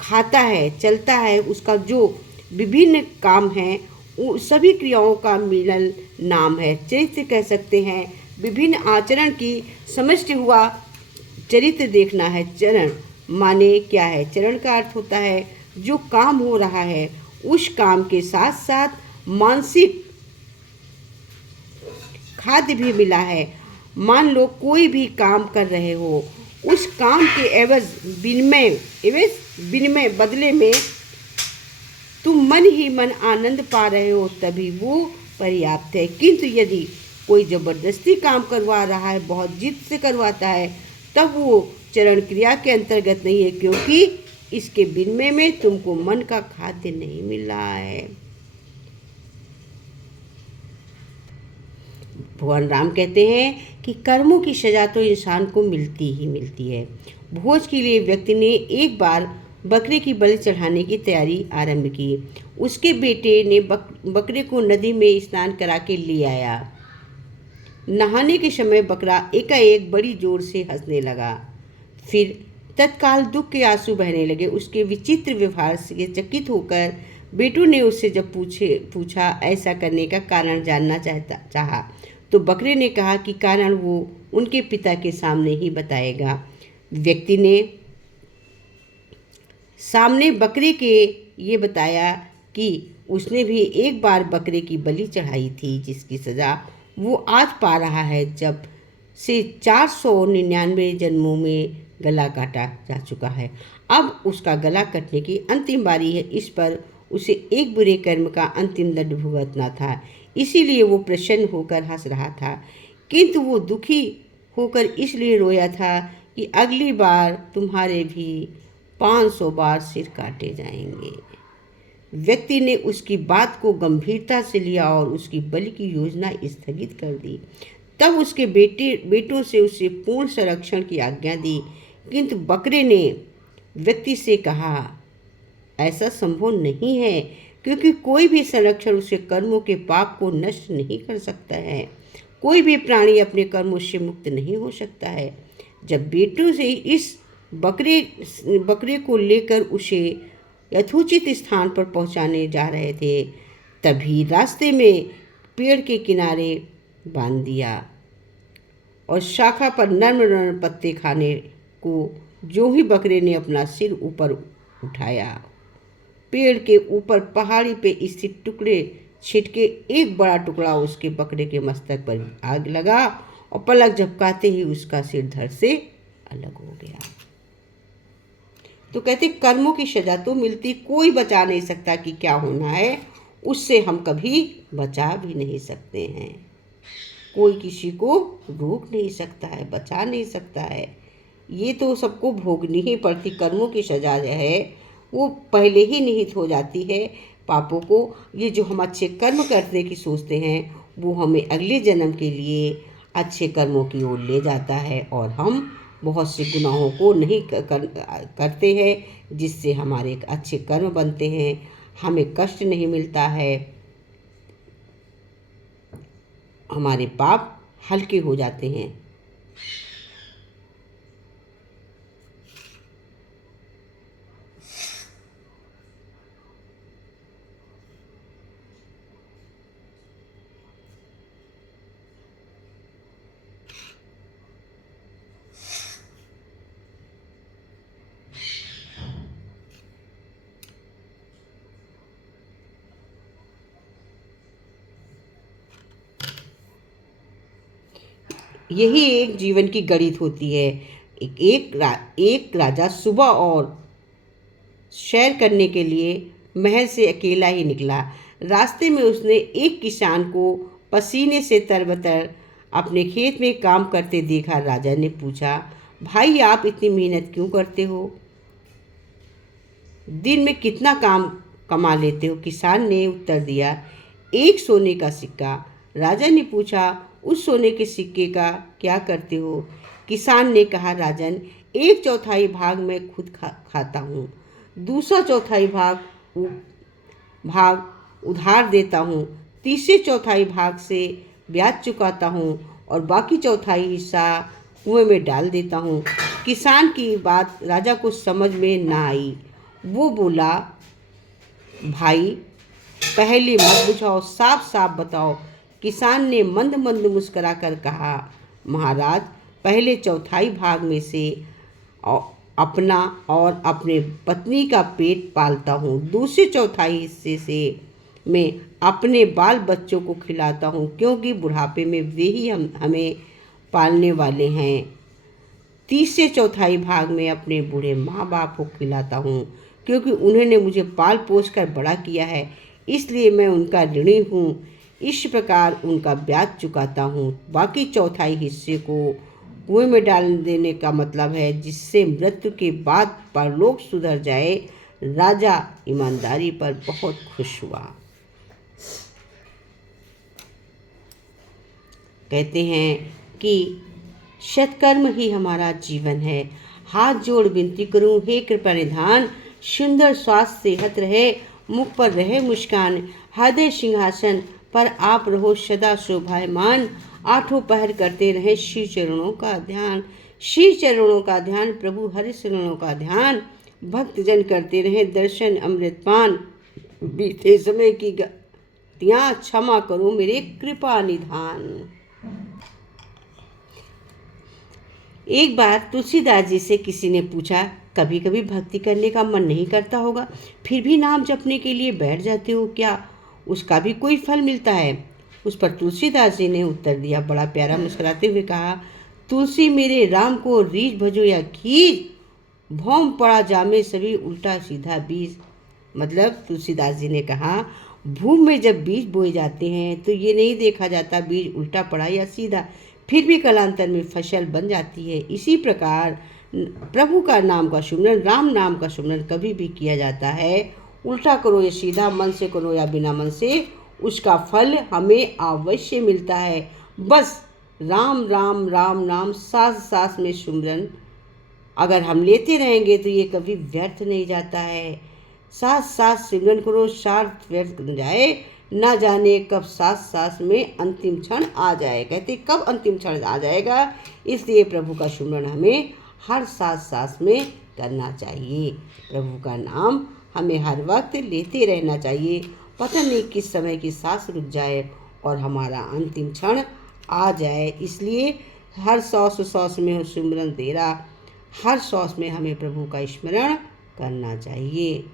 खाता है, चलता है, उसका जो विभिन्न काम हैं सभी क्रियाओं का मिलन नाम है चरित्र। कह सकते हैं विभिन्न आचरण की समष्टि हुआ चरित्र देखना है। चरण माने क्या है? चरण का अर्थ होता है जो काम हो रहा है उस काम के साथ साथ मानसिक खाद्य भी मिला है। मान लो कोई भी काम कर रहे हो, उस काम के एवज विनिमय बदले में तुम मन ही मन आनंद पा रहे हो, तभी वो पर्याप्त है। किंतु यदि कोई जबरदस्ती काम करवा रहा है, बहुत जिद से करवाता है, तब वो चरण क्रिया के अंतर्गत नहीं है, क्योंकि इसके विनिमय में तुमको मन का खाद्य नहीं मिल रहा है। भगवान राम कहते हैं कि कर्मों की सजा तो इंसान को मिलती ही मिलती है। भोज के लिए व्यक्ति ने एक बार बकरे की बलि चढ़ाने की तैयारी आरंभ की। उसके बेटे ने बकरे को नदी में स्नान करा के ले आया। नहाने के समय बकरा एकाएक बड़ी जोर से हंसने लगा। फिर तत्काल दुख के आंसू बहने लगे। उसके विचित्र व्यवहार से चकित होकर बेटों ने उससे जब पूछा ऐसा करने का कारण जानना चाहा, तो बकरे ने कहा कि कारण वो उनके पिता के सामने ही बताएगा। व्यक्ति ने सामने बकरे के ये बताया कि उसने भी एक बार बकरे की बलि चढ़ाई थी, जिसकी सज़ा वो आज पा रहा है, जब से 499 जन्मों में गला काटा जा चुका है। अब उसका गला कटने की अंतिम बारी है। इस पर उसे एक बुरे कर्म का अंतिम दंड भुगतना था, इसीलिए वो प्रसन्न होकर हंस रहा था। किंतु वो दुखी होकर इसलिए रोया था कि अगली बार तुम्हारे भी 500 बार सिर काटे जाएंगे। व्यक्ति ने उसकी बात को गंभीरता से लिया और उसकी बलि की योजना स्थगित कर दी। तब उसके बेटों से उसे पूर्ण संरक्षण की आज्ञा दी। किंतु बकरे ने व्यक्ति से कहा, ऐसा संभव नहीं है, क्योंकि कोई भी संरक्षण उसके कर्मों के पाप को नष्ट नहीं कर सकता है। कोई भी प्राणी अपने कर्मों से मुक्त नहीं हो सकता है। जब बेटों से इस बकरे को लेकर उसे यथोचित स्थान पर पहुंचाने जा रहे थे, तभी रास्ते में पेड़ के किनारे बांध दिया और शाखा पर नर्म नर्म पत्ते खाने को जो ही बकरे ने अपना सिर ऊपर उठाया, पेड़ के ऊपर पहाड़ी पे स्थित टुकड़े छिटके एक बड़ा टुकड़ा उसके बकरे के मस्तक पर आग लगा और पलक झपकाते ही उसका सिर धड़ से अलग हो गया। तो कहते कर्मों की सजा तो मिलती, कोई बचा नहीं सकता कि क्या होना है, उससे हम कभी बचा भी नहीं सकते हैं। कोई किसी को रोक नहीं सकता है, बचा नहीं सकता है। ये तो सबको भोगनी ही पड़ती। कर्मों की सजा जो है वो पहले ही निहित हो जाती है पापों को। ये जो हम अच्छे कर्म करने की सोचते हैं वो हमें अगले जन्म के लिए अच्छे कर्मों की ओर ले जाता है और हम बहुत से गुनाहों को नहीं करते हैं, जिससे हमारे अच्छे कर्म बनते हैं, हमें कष्ट नहीं मिलता है, हमारे पाप हल्के हो जाते हैं। यही एक जीवन की गणित होती है। एक राजा सुबह और सैर करने के लिए महल से अकेला ही निकला। रास्ते में उसने एक किसान को पसीने से तरबतर अपने खेत में काम करते देखा। राजा ने पूछा, भाई आप इतनी मेहनत क्यों करते हो? दिन में कितना काम कमा लेते हो? किसान ने उत्तर दिया, एक सोने का सिक्का। राजा ने पूछा, उस सोने के सिक्के का क्या करते हो? किसान ने कहा, राजन, 1/4 भाग मैं खुद खाता हूँ, दूसरा चौथाई भाग उधार देता हूँ, तीसरे चौथाई भाग से ब्याज चुकाता हूँ और बाकी चौथाई हिस्सा कुएं में डाल देता हूँ। किसान की बात राजा को समझ में ना आई। वो बोला, भाई पहले मत बुझाओ, साफ साफ बताओ। किसान ने मंद मंद मुस्कुराकर कहा, महाराज, पहले चौथाई भाग में से अपना और अपने पत्नी का पेट पालता हूँ, दूसरे चौथाई हिस्से से मैं अपने बाल बच्चों को खिलाता हूँ, क्योंकि बुढ़ापे में वे ही हमें पालने वाले हैं। तीसरे चौथाई भाग में अपने बूढ़े माँ बाप को खिलाता हूँ, क्योंकि उन्होंने मुझे पाल पोस कर बड़ा किया है, इसलिए मैं उनका ऋणी हूँ। इस प्रकार उनका ब्याज चुकाता हूँ। बाकी चौथाई हिस्से को कुएं में डाल देने का मतलब है जिससे मृत्यु के बाद परलोक सुधर जाए। राजा ईमानदारी पर बहुत खुश हुआ। कहते हैं कि सत्कर्म ही हमारा जीवन है। हाथ जोड़ विनती करूं, हे कृपा निधान, सुंदर स्वास्थ्य सेहत रहे, मुख पर रहे मुस्कान, हृदय सिंहासन पर आप रहो सदा शोभायमान। आठों पहर करते रहे श्री चरणों का ध्यान, श्री चरणों का ध्यान, प्रभु हरि चरणों का ध्यान। भक्तजन करते रहे दर्शन अमृतपान, बीते समय की गलतियां क्षमा करो मेरे कृपा निधान। एक बार तुलसीदास जी से किसी ने पूछा, कभी कभी भक्ति करने का मन नहीं करता होगा, फिर भी नाम जपने के लिए बैठ जाते हो, क्या उसका भी कोई फल मिलता है? उस पर तुलसीदास जी ने उत्तर दिया, बड़ा प्यारा मुस्कुराते हुए कहा, तुलसी मेरे राम को रीझ भजो या खींच, भौम पड़ा जामे सभी उल्टा सीधा बीज। मतलब तुलसीदास जी ने कहा, भूमि में जब बीज बोए जाते हैं तो ये नहीं देखा जाता बीज उल्टा पड़ा या सीधा, फिर भी कालांतर में फसल बन जाती है। इसी प्रकार प्रभु का नाम का सुमरन, राम नाम का सुमरन कभी भी किया जाता है, उल्टा करो या सीधा, मन से करो या बिना मन से, उसका फल हमें अवश्य मिलता है। बस राम राम राम नाम सांस सांस में सुमरन अगर हम लेते रहेंगे तो ये कभी व्यर्थ नहीं जाता है। साथ साथ सिमरन करो, स्वार्थ व्यर्थ न जाए, ना जाने कब साथ साथ में अंतिम क्षण आ जाए। कहते कब अंतिम क्षण आ जाएगा, इसलिए प्रभु का सुमरन हमें हर सांस सांस में करना चाहिए। प्रभु का नाम हमें हर वक्त लेते रहना चाहिए। पता नहीं किस समय की सांस रुक जाए और हमारा अंतिम क्षण आ जाए। इसलिए हर सांस में सुमिरन तेरा, हर सांस में हमें प्रभु का स्मरण करना चाहिए।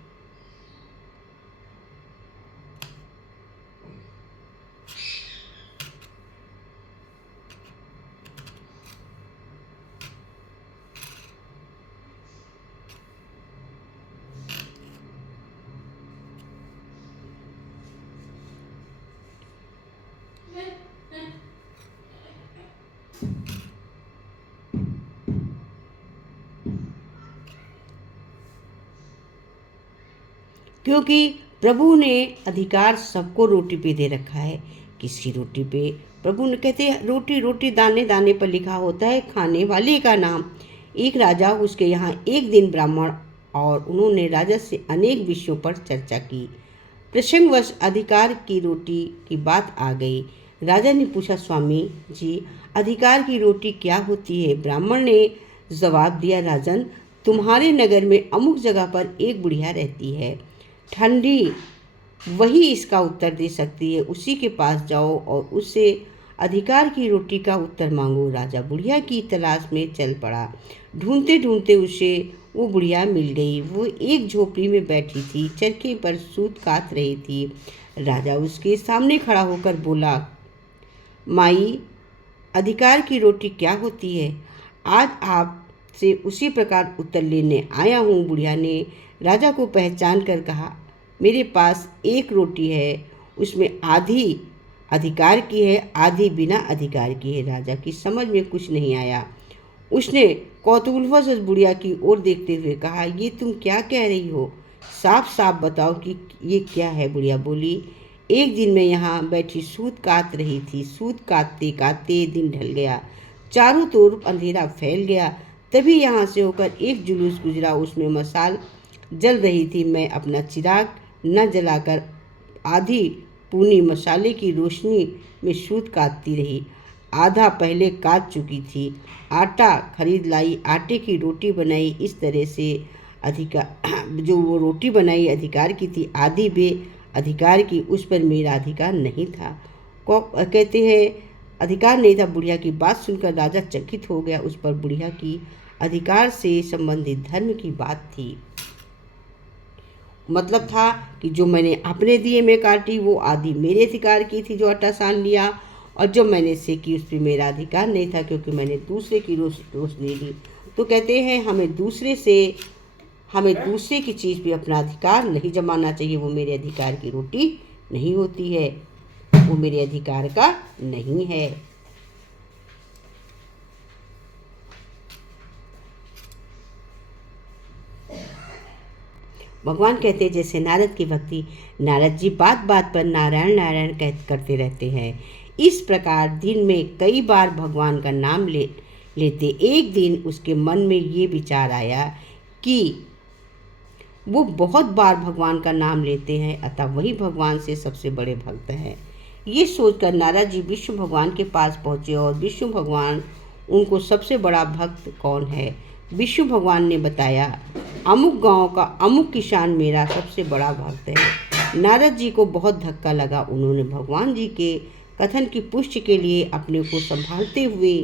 क्योंकि प्रभु ने अधिकार सबको रोटी पे दे रखा है। किसकी रोटी पे? प्रभु ने कहते हैं रोटी रोटी दाने दाने पर लिखा होता है खाने वाले का नाम। एक राजा, उसके यहाँ एक दिन ब्राह्मण, और उन्होंने राजा से अनेक विषयों पर चर्चा की। प्रसंगवश अधिकार की रोटी की बात आ गई। राजा ने पूछा, स्वामी जी, अधिकार की रोटी क्या होती है? ब्राह्मण ने जवाब दिया, राजन, तुम्हारे नगर में अमुक जगह पर एक बुढ़िया रहती है, ठंडी, वही इसका उत्तर दे सकती है। उसी के पास जाओ और उससे अधिकार की रोटी का उत्तर मांगो। राजा बुढ़िया की तलाश में चल पड़ा। ढूंढते ढूंढते उसे वो बुढ़िया मिल गई। वो एक झोपड़ी में बैठी थी, चरखे पर सूत काट रही थी। राजा उसके सामने खड़ा होकर बोला, माई, अधिकार की रोटी क्या होती है? आज आपसे उसी प्रकार उत्तर लेने आया हूँ। बुढ़िया ने राजा को पहचान कर कहा, मेरे पास एक रोटी है, उसमें आधी अधिकार की है, आधी बिना अधिकार की है। राजा की समझ में कुछ नहीं आया। उसने कौतूहलवश उस बुढ़िया की ओर देखते हुए कहा, ये तुम क्या कह रही हो? साफ साफ बताओ कि ये क्या है। बुढ़िया बोली, एक दिन मैं यहाँ बैठी सूत काट रही थी। सूत काटते काटते दिन ढल गया, चारों तरफ अंधेरा फैल गया। तभी यहाँ से होकर एक जुलूस गुजरा, उसमें मशाल जल रही थी। मैं अपना चिराग न जलाकर आधी पूनी मसाले की रोशनी में सूत काटती रही। आधा पहले काट चुकी थी। आटा खरीद लाई, आटे की रोटी बनाई। इस तरह से जो वो रोटी बनाई अधिकार की थी, आधी बे अधिकार की, उस पर मेरा अधिकार नहीं था। कहते हैं अधिकार नहीं था। बुढ़िया की बात सुनकर राजा चकित हो गया। उस पर बुढ़िया की अधिकार से संबंधित धर्म की बात थी। मतलब था कि जो मैंने अपने दिए में काटी वो आधी मेरे अधिकार की थी, जो आटा सान लिया, और जो मैंने सेकी उस पर मेरा अधिकार नहीं था, क्योंकि मैंने दूसरे की रोशनी ली। तो कहते हैं हमें दूसरे की चीज़ पे अपना अधिकार नहीं जमाना चाहिए। वो मेरे अधिकार की रोटी नहीं होती है, वो मेरे अधिकार का नहीं है। भगवान कहते हैं जैसे नारद की भक्ति, नारद जी बात बात पर नारायण नारायण करते रहते हैं। इस प्रकार दिन में कई बार भगवान का नाम लेते। एक दिन उसके मन में ये विचार आया कि वो बहुत बार भगवान का नाम लेते हैं, अतः वही भगवान से सबसे बड़े भक्त हैं। ये सोचकर नारद जी विष्णु भगवान के पास पहुँचे और विष्णु भगवान उनको सबसे बड़ा भक्त कौन है। विष्णु भगवान ने बताया, अमुक गांव का अमुक किसान मेरा सबसे बड़ा भक्त है। नारद जी को बहुत धक्का लगा। उन्होंने भगवान जी के कथन की पुष्टि के लिए अपने को संभालते हुए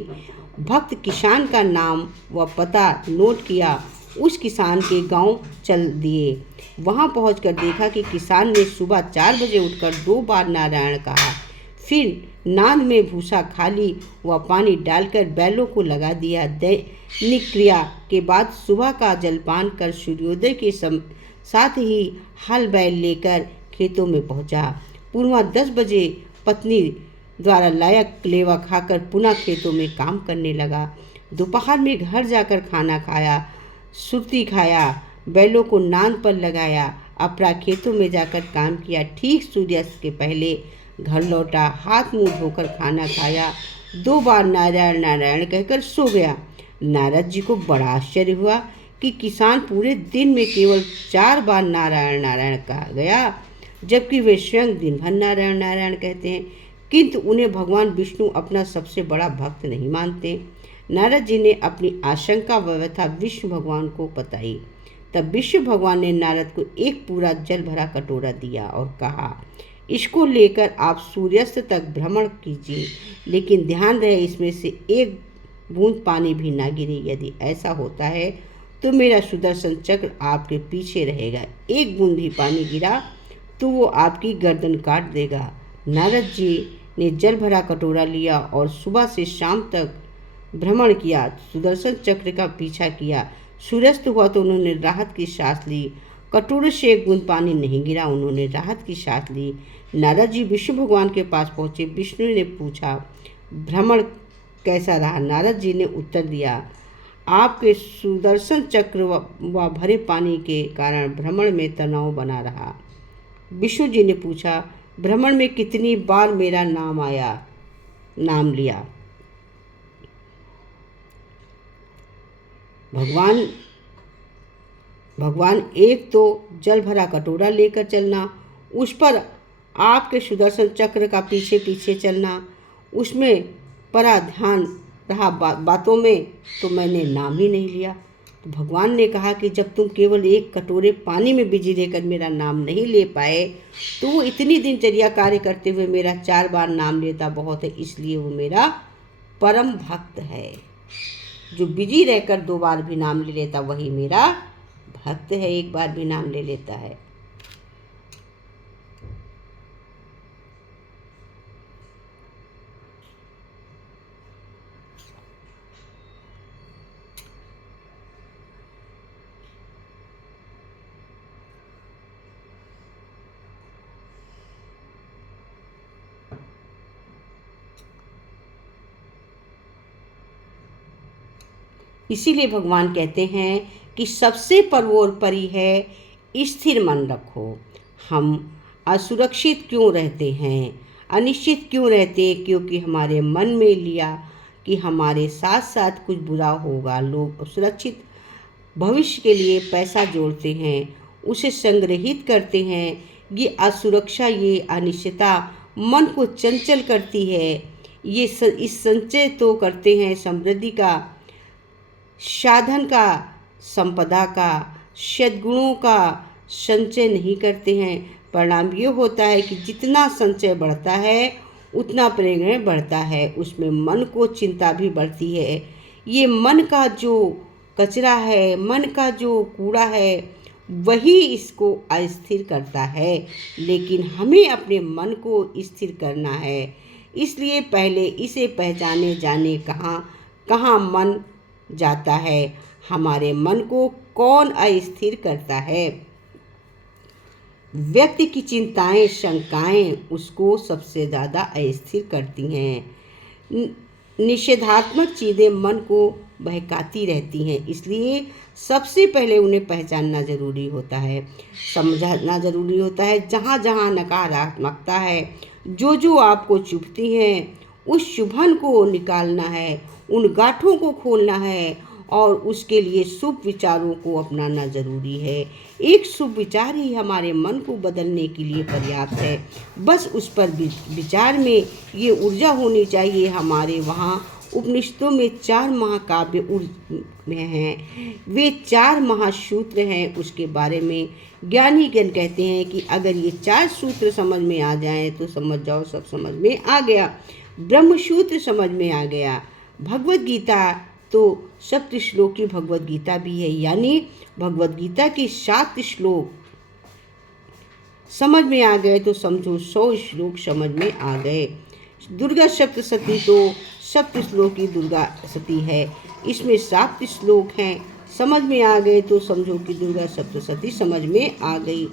भक्त किसान का नाम व पता नोट किया। उस किसान के गांव चल दिए। वहां पहुंचकर देखा कि किसान ने सुबह 4 बजे उठकर 2 बार नारायण कहा, फिर नाद में भूसा खाली व पानी डालकर बैलों को लगा दिया। दैनिक क्रिया के बाद सुबह का जलपान कर सूर्योदय के साथ ही हल बैल लेकर खेतों में पहुंचा। पूर्वा 10 बजे पत्नी द्वारा लाया लेवा खाकर पुनः खेतों में काम करने लगा। दोपहर में घर जाकर खाना खाया, सुरती खाया, बैलों को नांद पर लगाया, अपना खेतों में जाकर काम किया। ठीक सूर्यास्त के पहले घर लौटा, हाथ मुंह धोकर खाना खाया, 2 बार नारायण नारायण कहकर सो गया। नारद जी को बड़ा आश्चर्य हुआ कि किसान पूरे दिन में केवल 4 बार नारायण नारायण कहा गया, जबकि वे स्वयं दिन भर नारायण नारायण कहते हैं, किंतु उन्हें भगवान विष्णु अपना सबसे बड़ा भक्त नहीं मानते। नारद जी ने अपनी आशंका व व्यथा विष्णु भगवान को बताई। तब विष्णु भगवान ने नारद को एक पूरा जल भरा कटोरा दिया और कहा, इसको लेकर आप सूर्यास्त तक भ्रमण कीजिए, लेकिन ध्यान रहे इसमें से एक बूंद पानी भी ना गिरे। यदि ऐसा होता है तो मेरा सुदर्शन चक्र आपके पीछे रहेगा। एक बूंद भी पानी गिरा तो वो आपकी गर्दन काट देगा। नारद जी ने जल भरा कटोरा लिया और सुबह से शाम तक भ्रमण किया, सुदर्शन चक्र का पीछा किया। सूर्यास्त हुआ तो उन्होंने राहत की सांस ली। कटोरे से एक बूंद पानी नहीं गिरा, उन्होंने राहत की सांस ली। नारद जी विष्णु भगवान के पास पहुंचे। विष्णु ने पूछा, भ्रमण कैसा रहा? नारद जी ने उत्तर दिया, आपके सुदर्शन चक्र व भरे पानी के कारण भ्रमण में तनाव बना रहा। विष्णु जी ने पूछा, भ्रमण में कितनी बार मेरा नाम लिया? भगवान एक तो जल भरा कटोरा लेकर चलना, उस पर आपके सुदर्शन चक्र का पीछे पीछे चलना, उसमें परा ध्यान रहा, बातों में तो मैंने नाम ही नहीं लिया। तो भगवान ने कहा कि जब तुम केवल एक कटोरे पानी में बिजी रहकर मेरा नाम नहीं ले पाए तो वो इतनी दिनचर्या कार्य करते हुए मेरा 4 बार नाम लेता बहुत है, इसलिए वो मेरा परम भक्त है। जो बिजी रहकर 2 बार भी नाम ले लेता वही मेरा भक्त है, 1 बार भी नाम ले लेता है। इसीलिए भगवान कहते हैं कि सबसे सर्वोपरि है स्थिर मन रखो। हम असुरक्षित क्यों रहते हैं, अनिश्चित क्यों रहते हैं? क्योंकि हमारे मन में लिया कि हमारे साथ साथ कुछ बुरा होगा। लोग सुरक्षित भविष्य के लिए पैसा जोड़ते हैं, उसे संग्रहित करते हैं। ये असुरक्षा, ये अनिश्चितता मन को चंचल करती है। इस संचय तो करते हैं समृद्धि का, साधन का, संपदा का, सद्गुणों का संचय नहीं करते हैं। परिणाम ये होता है कि जितना संचय बढ़ता है उतना प्रेम बढ़ता है, उसमें मन को चिंता भी बढ़ती है। ये मन का जो कचरा है, मन का जो कूड़ा है, वही इसको अस्थिर करता है। लेकिन हमें अपने मन को स्थिर करना है, इसलिए पहले इसे पहचाने जाने कहाँ मन जाता है, हमारे मन को कौन अस्थिर करता है। व्यक्ति की चिंताएं, शंकाएं उसको सबसे ज़्यादा अस्थिर करती हैं। निषेधात्मक चीज़ें मन को बहकाती रहती हैं, इसलिए सबसे पहले उन्हें पहचानना जरूरी होता है, समझना जरूरी होता है। जहाँ जहाँ नकारात्मकता है, जो आपको चुभती हैं, उस चुभन को निकालना है, उन गांठों को खोलना है और उसके लिए शुभ विचारों को अपनाना जरूरी है। एक शुभ विचार ही हमारे मन को बदलने के लिए पर्याप्त है। बस उस पर विचार में ये ऊर्जा होनी चाहिए। हमारे वहाँ उपनिषदों में 4 महाकाव्य में हैं, वे 4 महासूत्र हैं। उसके बारे में ज्ञानी जन कहते हैं कि अगर ये 4 सूत्र समझ में आ जाएं तो समझ जाओ सब समझ में आ गया। ब्रह्मसूत्र समझ में आ गया। भगवत गीता तो 7 श्लोकी भगवत गीता भी है, यानी भगवत गीता के 7 श्लोक समझ में आ गए तो समझो 100 श्लोक समझ में आ गए। दुर्गा सप्तशती तो 7 श्लोकी दुर्गा सती है, इसमें 7 श्लोक हैं। समझ में आ गए तो समझो कि दुर्गा सप्तशती समझ में आ गई।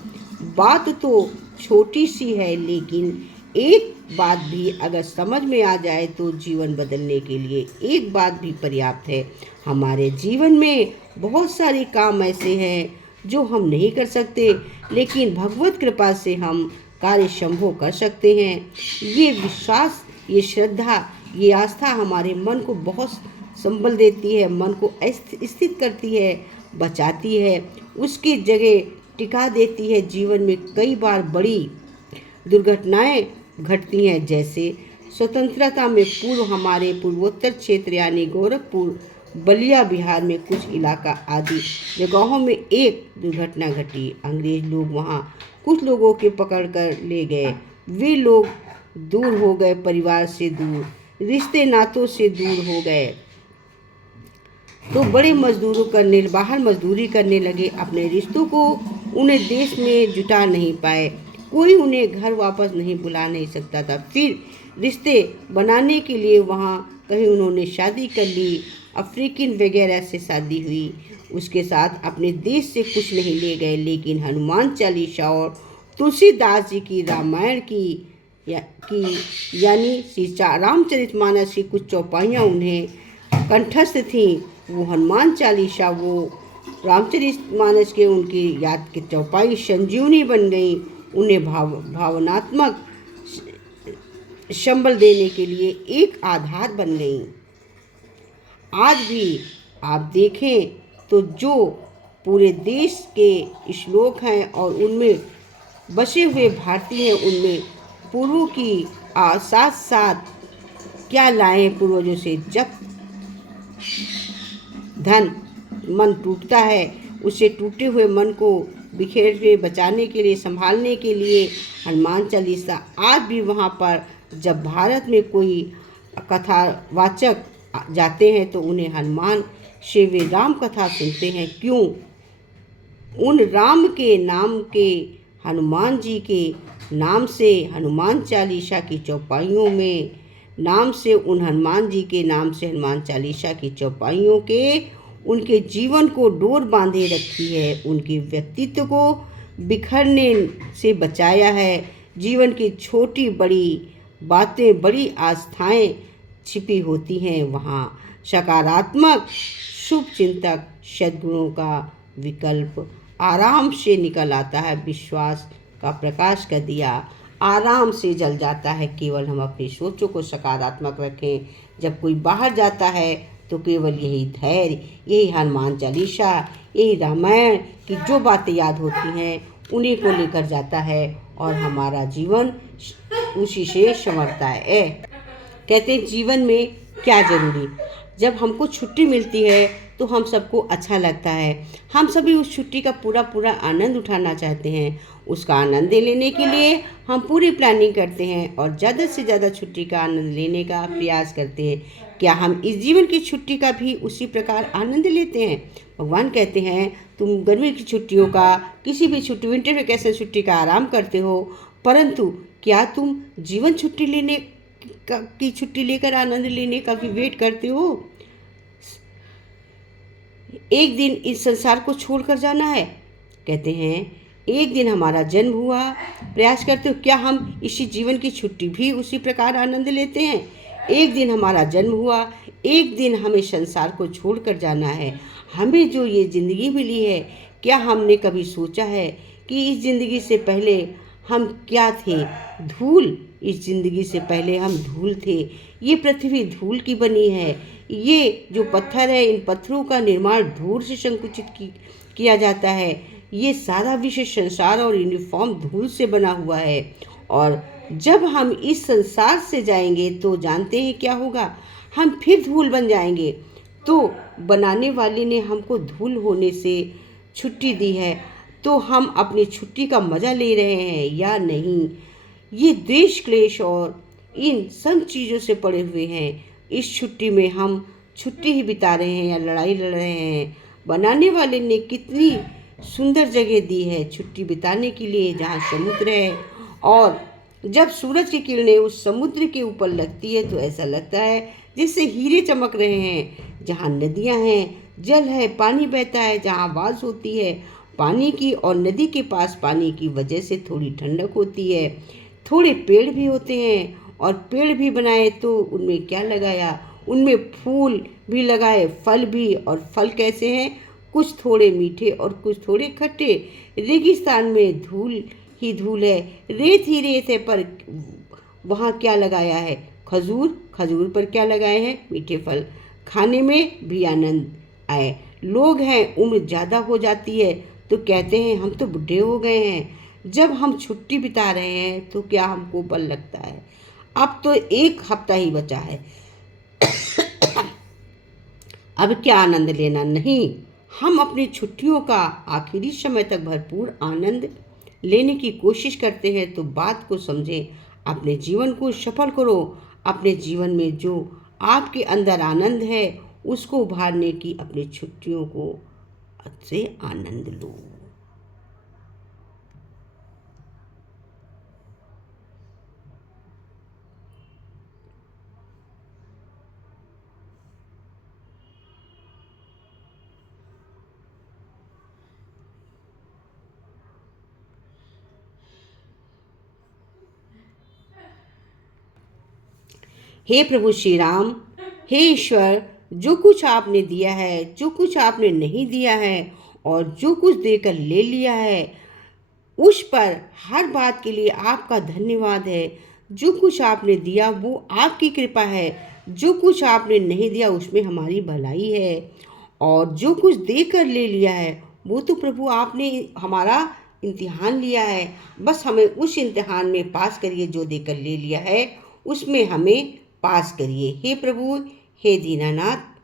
बात तो छोटी सी है, लेकिन एक बात भी अगर समझ में आ जाए तो जीवन बदलने के लिए एक बात भी पर्याप्त है। हमारे जीवन में बहुत सारे काम ऐसे हैं जो हम नहीं कर सकते, लेकिन भगवत कृपा से हम कार्य संभव कर सकते हैं। ये विश्वास, ये श्रद्धा, ये आस्था हमारे मन को बहुत संबल देती है, मन को स्थित करती है, बचाती है, उसकी जगह टिका देती है। जीवन में कई बार बड़ी दुर्घटनाएं घटती हैं, जैसे स्वतंत्रता में पूर्व हमारे पूर्वोत्तर क्षेत्र यानी गोरखपुर बलिया बिहार में कुछ इलाका आदि जगहों में एक दुर्घटना घटी। अंग्रेज लोग वहाँ कुछ लोगों के पकड़ कर ले गए। वे लोग दूर हो गए, परिवार से दूर, रिश्ते नातों से दूर हो गए, तो बाहर मजदूरी करने लगे। अपने रिश्तों को उन्हें देश में जुटा नहीं पाए। कोई उन्हें घर वापस नहीं बुला नहीं सकता था। फिर रिश्ते बनाने के लिए वहाँ कहीं उन्होंने शादी कर ली, अफ्रीकन वगैरह से शादी हुई। उसके साथ अपने देश से कुछ नहीं ले गए, लेकिन हनुमान चालीसा और तुलसीदास जी की रामायण यानी श्री रामचरितमानस की कुछ चौपाइयाँ उन्हें कंठस्थ थीं। वो हनुमान चालीसा, वो रामचरितमानस के उनकी याद की चौपाई संजीवनी बन गई। उन्हें भावनात्मक संबल देने के लिए एक आधार बन गई। आज भी आप देखें तो जो पूरे देश के श्लोक हैं और उनमें बसे हुए भारतीय हैं, उनमें पूर्वों की साथ साथ क्या लाए पूर्वजों से। जब धन मन टूटता है, उसे टूटे हुए मन को बिखेर के बचाने के लिए, संभालने के लिए हनुमान चालीसा आज भी वहाँ पर जब भारत में कोई कथावाचक जाते हैं तो उन्हें हनुमान से वे राम कथा सुनते हैं। क्यों? उन राम के नाम के, हनुमान जी के नाम से, हनुमान चालीसा की चौपाइयों में नाम से, उन हनुमान जी के नाम से हनुमान चालीसा की चौपाइयों के उनके जीवन को डोर बांधे रखी है, उनके व्यक्तित्व को बिखरने से बचाया है। जीवन की छोटी बड़ी बातें, बड़ी आस्थाएं छिपी होती हैं वहाँ। सकारात्मक शुभ चिंतक सद्गुणों का विकल्प आराम से निकल आता है। विश्वास का प्रकाश का दिया आराम से जल जाता है। केवल हम अपनी सोचों को सकारात्मक रखें। जब कोई बाहर जाता है तो केवल यही धैर्य, यही हनुमान चालीसा, यही रामायण की जो बातें याद होती हैं उन्हीं को लेकर जाता है और हमारा जीवन उसी से संवरता है। कहते हैं जीवन में क्या जरूरी, जब हमको छुट्टी मिलती है तो हम सबको अच्छा लगता है। हम सभी उस छुट्टी का पूरा आनंद उठाना चाहते हैं। उसका आनंद लेने के लिए हम पूरी प्लानिंग करते हैं और ज़्यादा से ज़्यादा छुट्टी का आनंद लेने का प्रयास करते हैं। क्या हम इस जीवन की छुट्टी का भी उसी प्रकार आनंद लेते हैं? भगवान कहते हैं तुम गर्मी की छुट्टियों का, किसी भी छुट्टी, विंटर वेकेशन छुट्टी का आराम करते हो, परंतु क्या तुम जीवन की छुट्टी लेकर आनंद लेने का भी वेट करते हो? एक दिन इस संसार को छोड़कर जाना है। कहते हैं एक दिन हमारा जन्म हुआ, प्रयास करते हो क्या हम इसी जीवन की छुट्टी भी उसी प्रकार आनंद लेते हैं? एक दिन हमारा जन्म हुआ, एक दिन हमें संसार को छोड़कर जाना है। हमें जो ये ज़िंदगी मिली है, क्या हमने कभी सोचा है कि इस ज़िंदगी से पहले हम क्या थे? धूल। इस ज़िंदगी से पहले हम धूल थे। ये पृथ्वी धूल की बनी है। ये जो पत्थर है, इन पत्थरों का निर्माण धूल से संकुचित किया जाता है। ये सारा विश्व, संसार और यूनिफॉर्म धूल से बना हुआ है। और जब हम इस संसार से जाएंगे तो जानते हैं क्या होगा? हम फिर धूल बन जाएंगे। तो बनाने वाले ने हमको धूल होने से छुट्टी दी है, तो हम अपनी छुट्टी का मज़ा ले रहे हैं या नहीं? ये द्वेष, क्लेश और इन सब चीज़ों से पड़े हुए हैं। इस छुट्टी में हम छुट्टी ही बिता रहे हैं या लड़ाई लड़ रहे हैं? बनाने वाले ने कितनी सुंदर जगह दी है छुट्टी बिताने के लिए, जहाँ समुद्र है और जब सूरज की किरणें उस समुद्र के ऊपर लगती है तो ऐसा लगता है जैसे हीरे चमक रहे हैं। जहाँ नदियाँ हैं, जल है, पानी बहता है, जहाँ आवाज़ होती है पानी की और नदी के पास पानी की वजह से थोड़ी ठंडक होती है। थोड़े पेड़ भी होते हैं और पेड़ भी बनाए तो उनमें क्या लगाया? उनमें फूल भी लगाए, फल भी। और फल कैसे हैं? कुछ थोड़े मीठे और कुछ थोड़े खट्टे। रेगिस्तान में धूल ही धूल है, रेत ही रेत है, पर वहाँ क्या लगाया है? खजूर। खजूर पर क्या लगाए हैं? मीठे फल। खाने में भी आनंद आए। लोग हैं, उम्र ज़्यादा हो जाती है तो कहते हैं हम तो बूढ़े हो गए हैं। जब हम छुट्टी बिता रहे हैं तो क्या हमको बल लगता है? अब तो 1 हफ्ता ही बचा है। अब क्या आनंद लेना? नहीं, हम अपनी छुट्टियों का आखिरी समय तक भरपूर आनंद लेने की कोशिश करते हैं। तो बात को समझें, अपने जीवन को सफल करो। अपने जीवन में जो आपके अंदर आनंद है उसको उभारने की अपनी छुट्टियों को से आनंद लो। हे प्रभु श्री राम, हे ईश्वर, जो कुछ आपने दिया है, जो कुछ आपने नहीं दिया है और जो कुछ देकर ले लिया है, उस पर हर बात के लिए आपका धन्यवाद है। जो कुछ आपने दिया वो आपकी कृपा है, जो कुछ आपने नहीं दिया उसमें हमारी भलाई है, और जो कुछ देकर ले लिया है वो तो प्रभु आपने हमारा इम्तिहान लिया है। बस हमें उस इम्तिहान में पास करिए, जो देकर ले लिया है उसमें हमें पास करिए। हे प्रभु, हे दीनानाथ।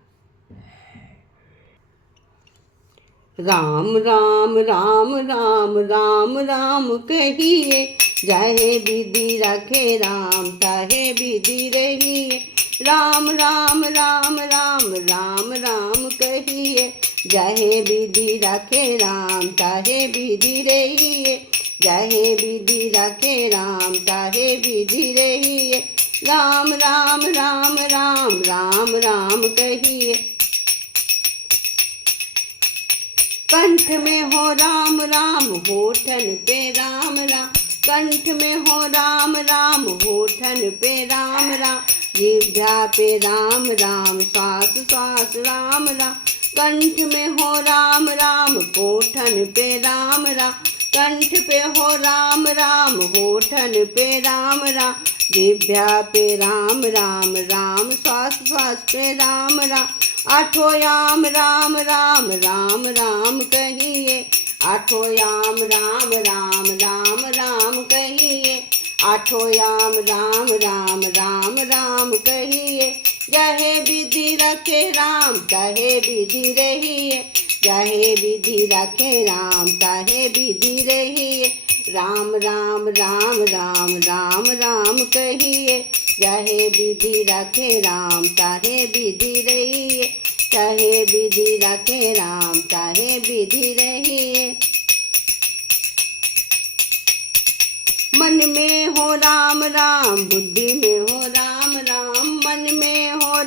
राम राम राम राम राम राम कहिए, जाहे विधि रखे राम ताहे विधि रहिए। राम राम राम राम राम राम कहिए, जाहे विधि रखे राम ताहे विधि रहिए। जाहे विधि रखे राम ताहे विधि रहिए। राम राम राम राम राम राम कहिए, कंठ में हो राम राम होठन पे राम राम। कंठ में हो राम राम होठन पे राम राम। जिह्वा पे राम राम श्वास श्वास राम राम। कंठ में हो राम राम होठन पे राम राम। कंठ पे हो राम राम होठन पे राम राम। जिह्वा पे राम राम राम श्वास श्वास पे राम राम। आठों याम राम राम राम राम कहिए। आठों याम राम राम राम राम कहिए। आठों याम राम राम राम राम कहिए। जहे विधि रखे राम ताहे विधि रहिए। जहे विधि रखे राम ताहे विधि रहिए। राम राम राम राम राम राम कहिए। जहे विधि रखे राम ताहे विधि रहिए। चाहे विधि रखे राम चाहे विधि रहिए। मन में हो राम राम बुद्धि में हो राम राम। मन में हो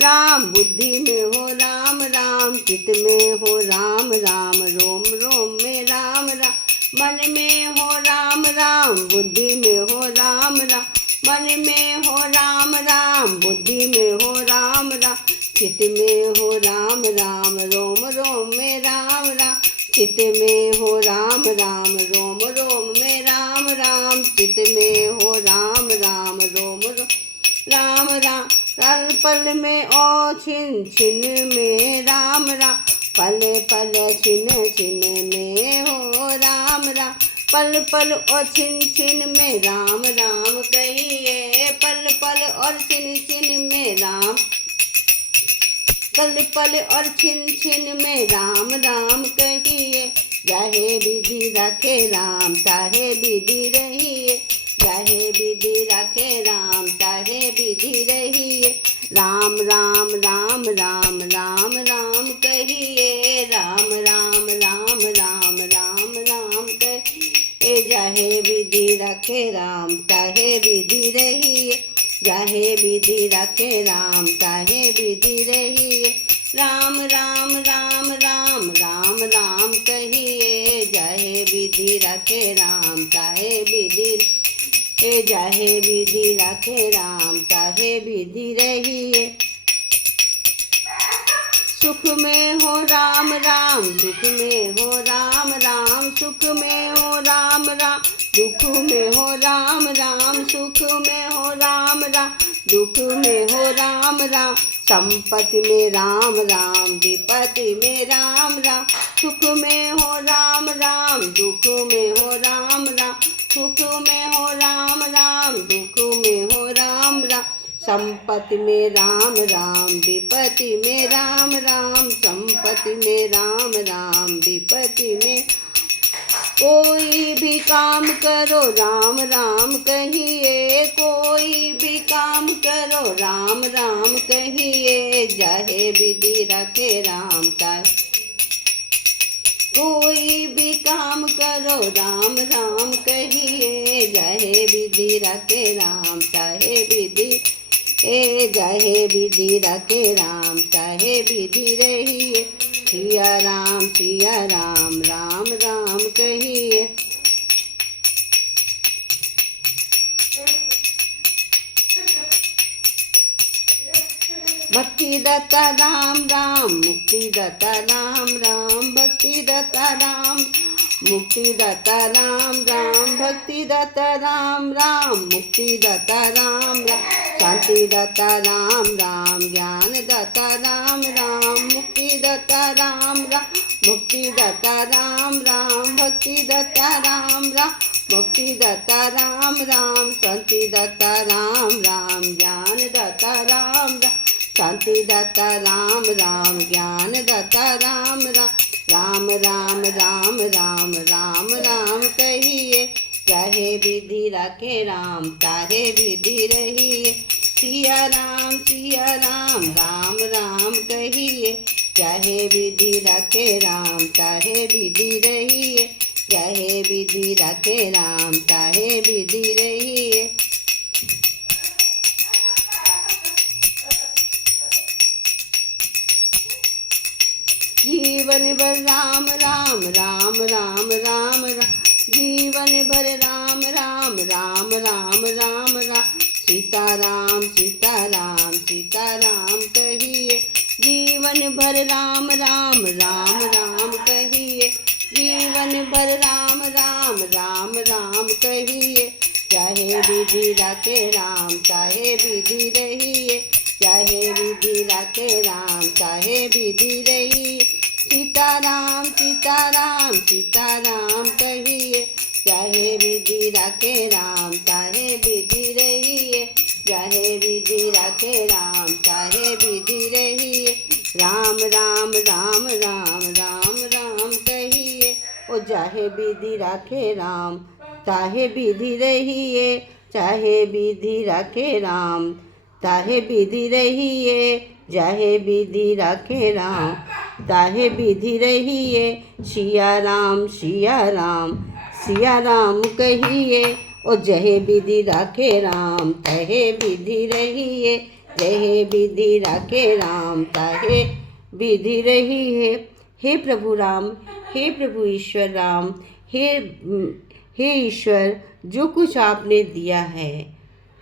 राम बुद्धि में हो राम राम। चित में हो राम राम रोम रोम में राम राम। मन में हो राम राम बुद्धि में हो राम राम। मन में हो राम राम बुद्धि में हो राम राम। चित में हो राम राम रोम रोम में राम राम। चित में हो राम राम रोम रोम में राम राम। चित में हो राम राम रोम रोम राम राम। पल पल में ओ छिन छिन में राम राम। पल पल छिन छिन में हो राम राम। पल पल और छिन छिन में राम राम कहिए। पल पल और छिन छिन में राम। पल पल और छिन छिन में राम राम कहिए। चाहे विधि रखे राम चाहे विधि रहिए। चाहे विधि रखे राम चाहे विधि रहिए। राम राम राम राम राम राम कहिए। राम राम राम राम राम राम कहिए। चाहे विधि रखे राम चाहे विधि रहिए। चाहे विधि रखे राम चाहे विधि रहिए। राम राम राम राम राम राम कहिए। चाहे विधि रखे राम चाहे विधि चाहे विधि रखे राम चाहे विधि रहिए। सुख में हो राम राम दुख में हो राम राम। सुख में हो राम राम दुख में हो राम राम। सुख में हो राम राम दुख में हो राम राम। संपत्ति में राम राम विपत्ति में राम राम। सुख में हो राम राम दुख में हो राम राम। सुख में हो राम राम दुख में हो राम राम। संपत्ति में राम राम, विपत्ति में राम राम, संपत्ति में राम राम, विपत्ति में। कोई भी काम करो राम राम कहिए, कोई भी काम करो राम राम कहिए, चाहे विधि रखे राम ताय। कोई भी काम करो राम राम कहिए, चाहे विधि रखे राम, चाहे विधि चाहे विधि रखे राम, चाहे विधि रहिए। सिया राम राम राम कहिए। भक्ति दाता राम राम, मुक्ति दाता राम राम, भक्ति दाता राम, मुक्ति दाता राम राम, भक्ति दाता राम राम, मुक्ति दाता राम राम, शांति दाता राम राम, ज्ञान दाता राम राम, मुक्ति दाता राम राम, मुक्ति दाता राम राम, भक्ति दाता राम राम, मुक्ति दाता राम राम, शांति दाता राम राम, ज्ञान दाता राम राम, शांति दाता राम राम, ज्ञान दाता राम राम। राम राम राम राम राम राम कहिए, चाहे विधि रखे राम, चाहे विधि रहिए। सिया राम राम राम कहिए, चाहे विधि रखे राम, चाहे विधि रहिए, चाहे विधि रखे राम, चाहे विधि रहिए। जीवन भर राम राम राम राम राम राम, जीवन भर राम राम राम राम राम राम, सीताराम सीताराम सीताराम कहिए, जीवन भर राम राम राम राम कहिए, जीवन भर राम राम राम राम कहिए, चाहे विधि रखे राम, चाहे विधि रहिए, चाहे विधि रखे राम, चाहे विधि रहिए। सीताराम सीताराम सीताराम कहिए, चाहे विधि रखे राम, चाहे विधि रहिए, चाहे विधि रखे राम, चाहे विधि रहिए। राम राम राम राम राम राम कहिए, ओ चाहे विधि रखे राम, चाहे विधि रहिए, चाहे विधि रखे राम, चाहे विधि रहिए, चाहे विधि रखे राम, चाहे विधि रहिए। सिया राम सिया राम कहिए, ओ जहे विधि रखे राम, तहे विधि रहिए, जहे विधि रखे राम, तहे विधि रहिए। हे प्रभु राम, हे प्रभु ईश्वर राम, हे ईश्वर, जो कुछ आपने दिया है,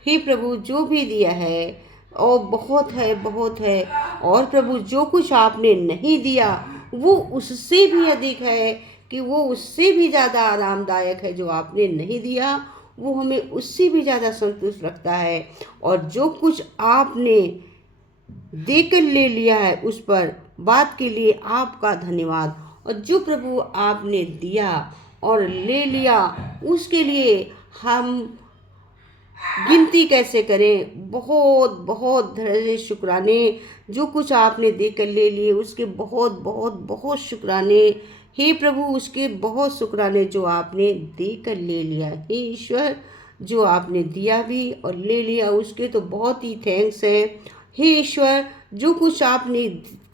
हे प्रभु जो भी दिया है और बहुत है, और प्रभु जो कुछ आपने नहीं दिया वो उससे भी अधिक है, कि वो उससे भी ज़्यादा आरामदायक है। जो आपने नहीं दिया वो हमें उससे भी ज़्यादा संतुष्ट रखता है। और जो कुछ आपने देकर ले लिया है उस पर बात के लिए आपका धन्यवाद। और जो प्रभु आपने दिया और ले लिया उसके लिए हम गिनती कैसे करें। बहुत बहुत धन्य शुक्राने, जो कुछ आपने देकर ले लिए उसके बहुत बहुत बहुत शुक्राने। हे प्रभु, उसके बहुत शुक्राने जो आपने देकर ले लिया। हे ईश्वर, जो आपने दिया भी और ले लिया उसके तो बहुत ही थैंक्स है। हे ईश्वर, जो कुछ आपने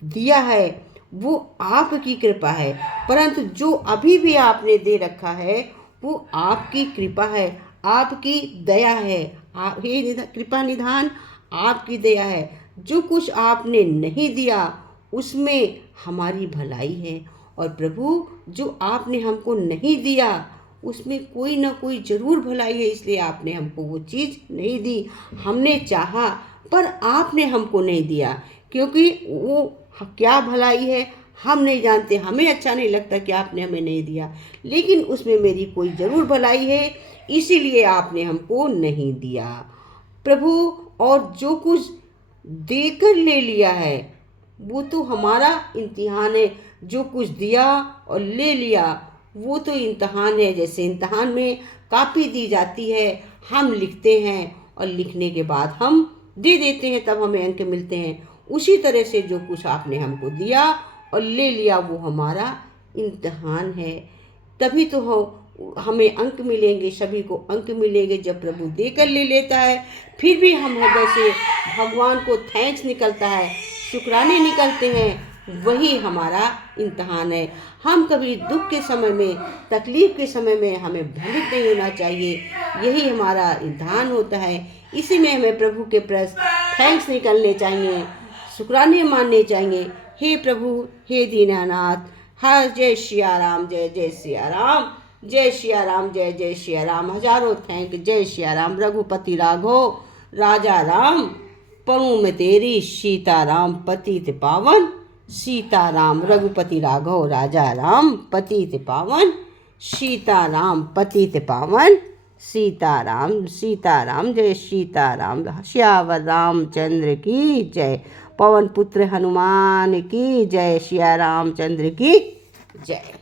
दिया है वो आपकी कृपा है, परंतु जो अभी भी आपने दे रखा है वो आपकी कृपा है, आपकी दया है। हे कृपा निधान, आपकी दया है। जो कुछ आपने नहीं दिया उसमें हमारी भलाई है। और प्रभु, जो आपने हमको नहीं दिया उसमें कोई ना कोई ज़रूर भलाई है, इसलिए आपने हमको वो चीज़ नहीं दी। हमने चाहा पर आपने हमको नहीं दिया, क्योंकि वो क्या भलाई है हम नहीं जानते। हमें अच्छा नहीं लगता कि आपने हमें नहीं दिया, लेकिन उसमें मेरी कोई ज़रूर भलाई है, इसीलिए आपने हमको नहीं दिया प्रभु। और जो कुछ देकर ले लिया है वो तो हमारा इम्तिहान है। जो कुछ दिया और ले लिया वो तो इम्तिहान है। जैसे इम्तिहान में कापी दी जाती है, हम लिखते हैं और लिखने के बाद हम दे देते हैं तब हमें अंक मिलते हैं। उसी तरह से जो कुछ आपने हमको दिया और ले लिया वो हमारा इम्तिहान है। तभी तो हमें अंक मिलेंगे, सभी को अंक मिलेंगे जब प्रभु देकर ले लेता है। फिर भी हम हृदय से भगवान को थैंक्स निकलता है, शुक्राने निकलते हैं, वही हमारा इम्तिहान है। हम कभी दुख के समय में, तकलीफ़ के समय में हमें भ्रमित नहीं होना चाहिए, यही हमारा इम्तिहान होता है। इसी में हमें प्रभु के प्रति थैंक्स निकलने चाहिए, शुक्राने मानने चाहिए। हे प्रभु, हे दीनानाथ, हर जय सिया राम, जय जय सिया राम, जय सिया राम, जय जय सिया राम, हजारों थैंक, जय सिया राम। रघुपति राघव राजा राम, पड़ूं में तेरी सीताराम पतित पावन, सीताराम रघुपति राघव राजा राम पतित पावन, सीताराम पतित पावन, सीताराम सीताराम, जय सीताराम। श्यावर रामचंद्र की जय, पवन पुत्र हनुमान की जय, सिया रामचंद्र की जय।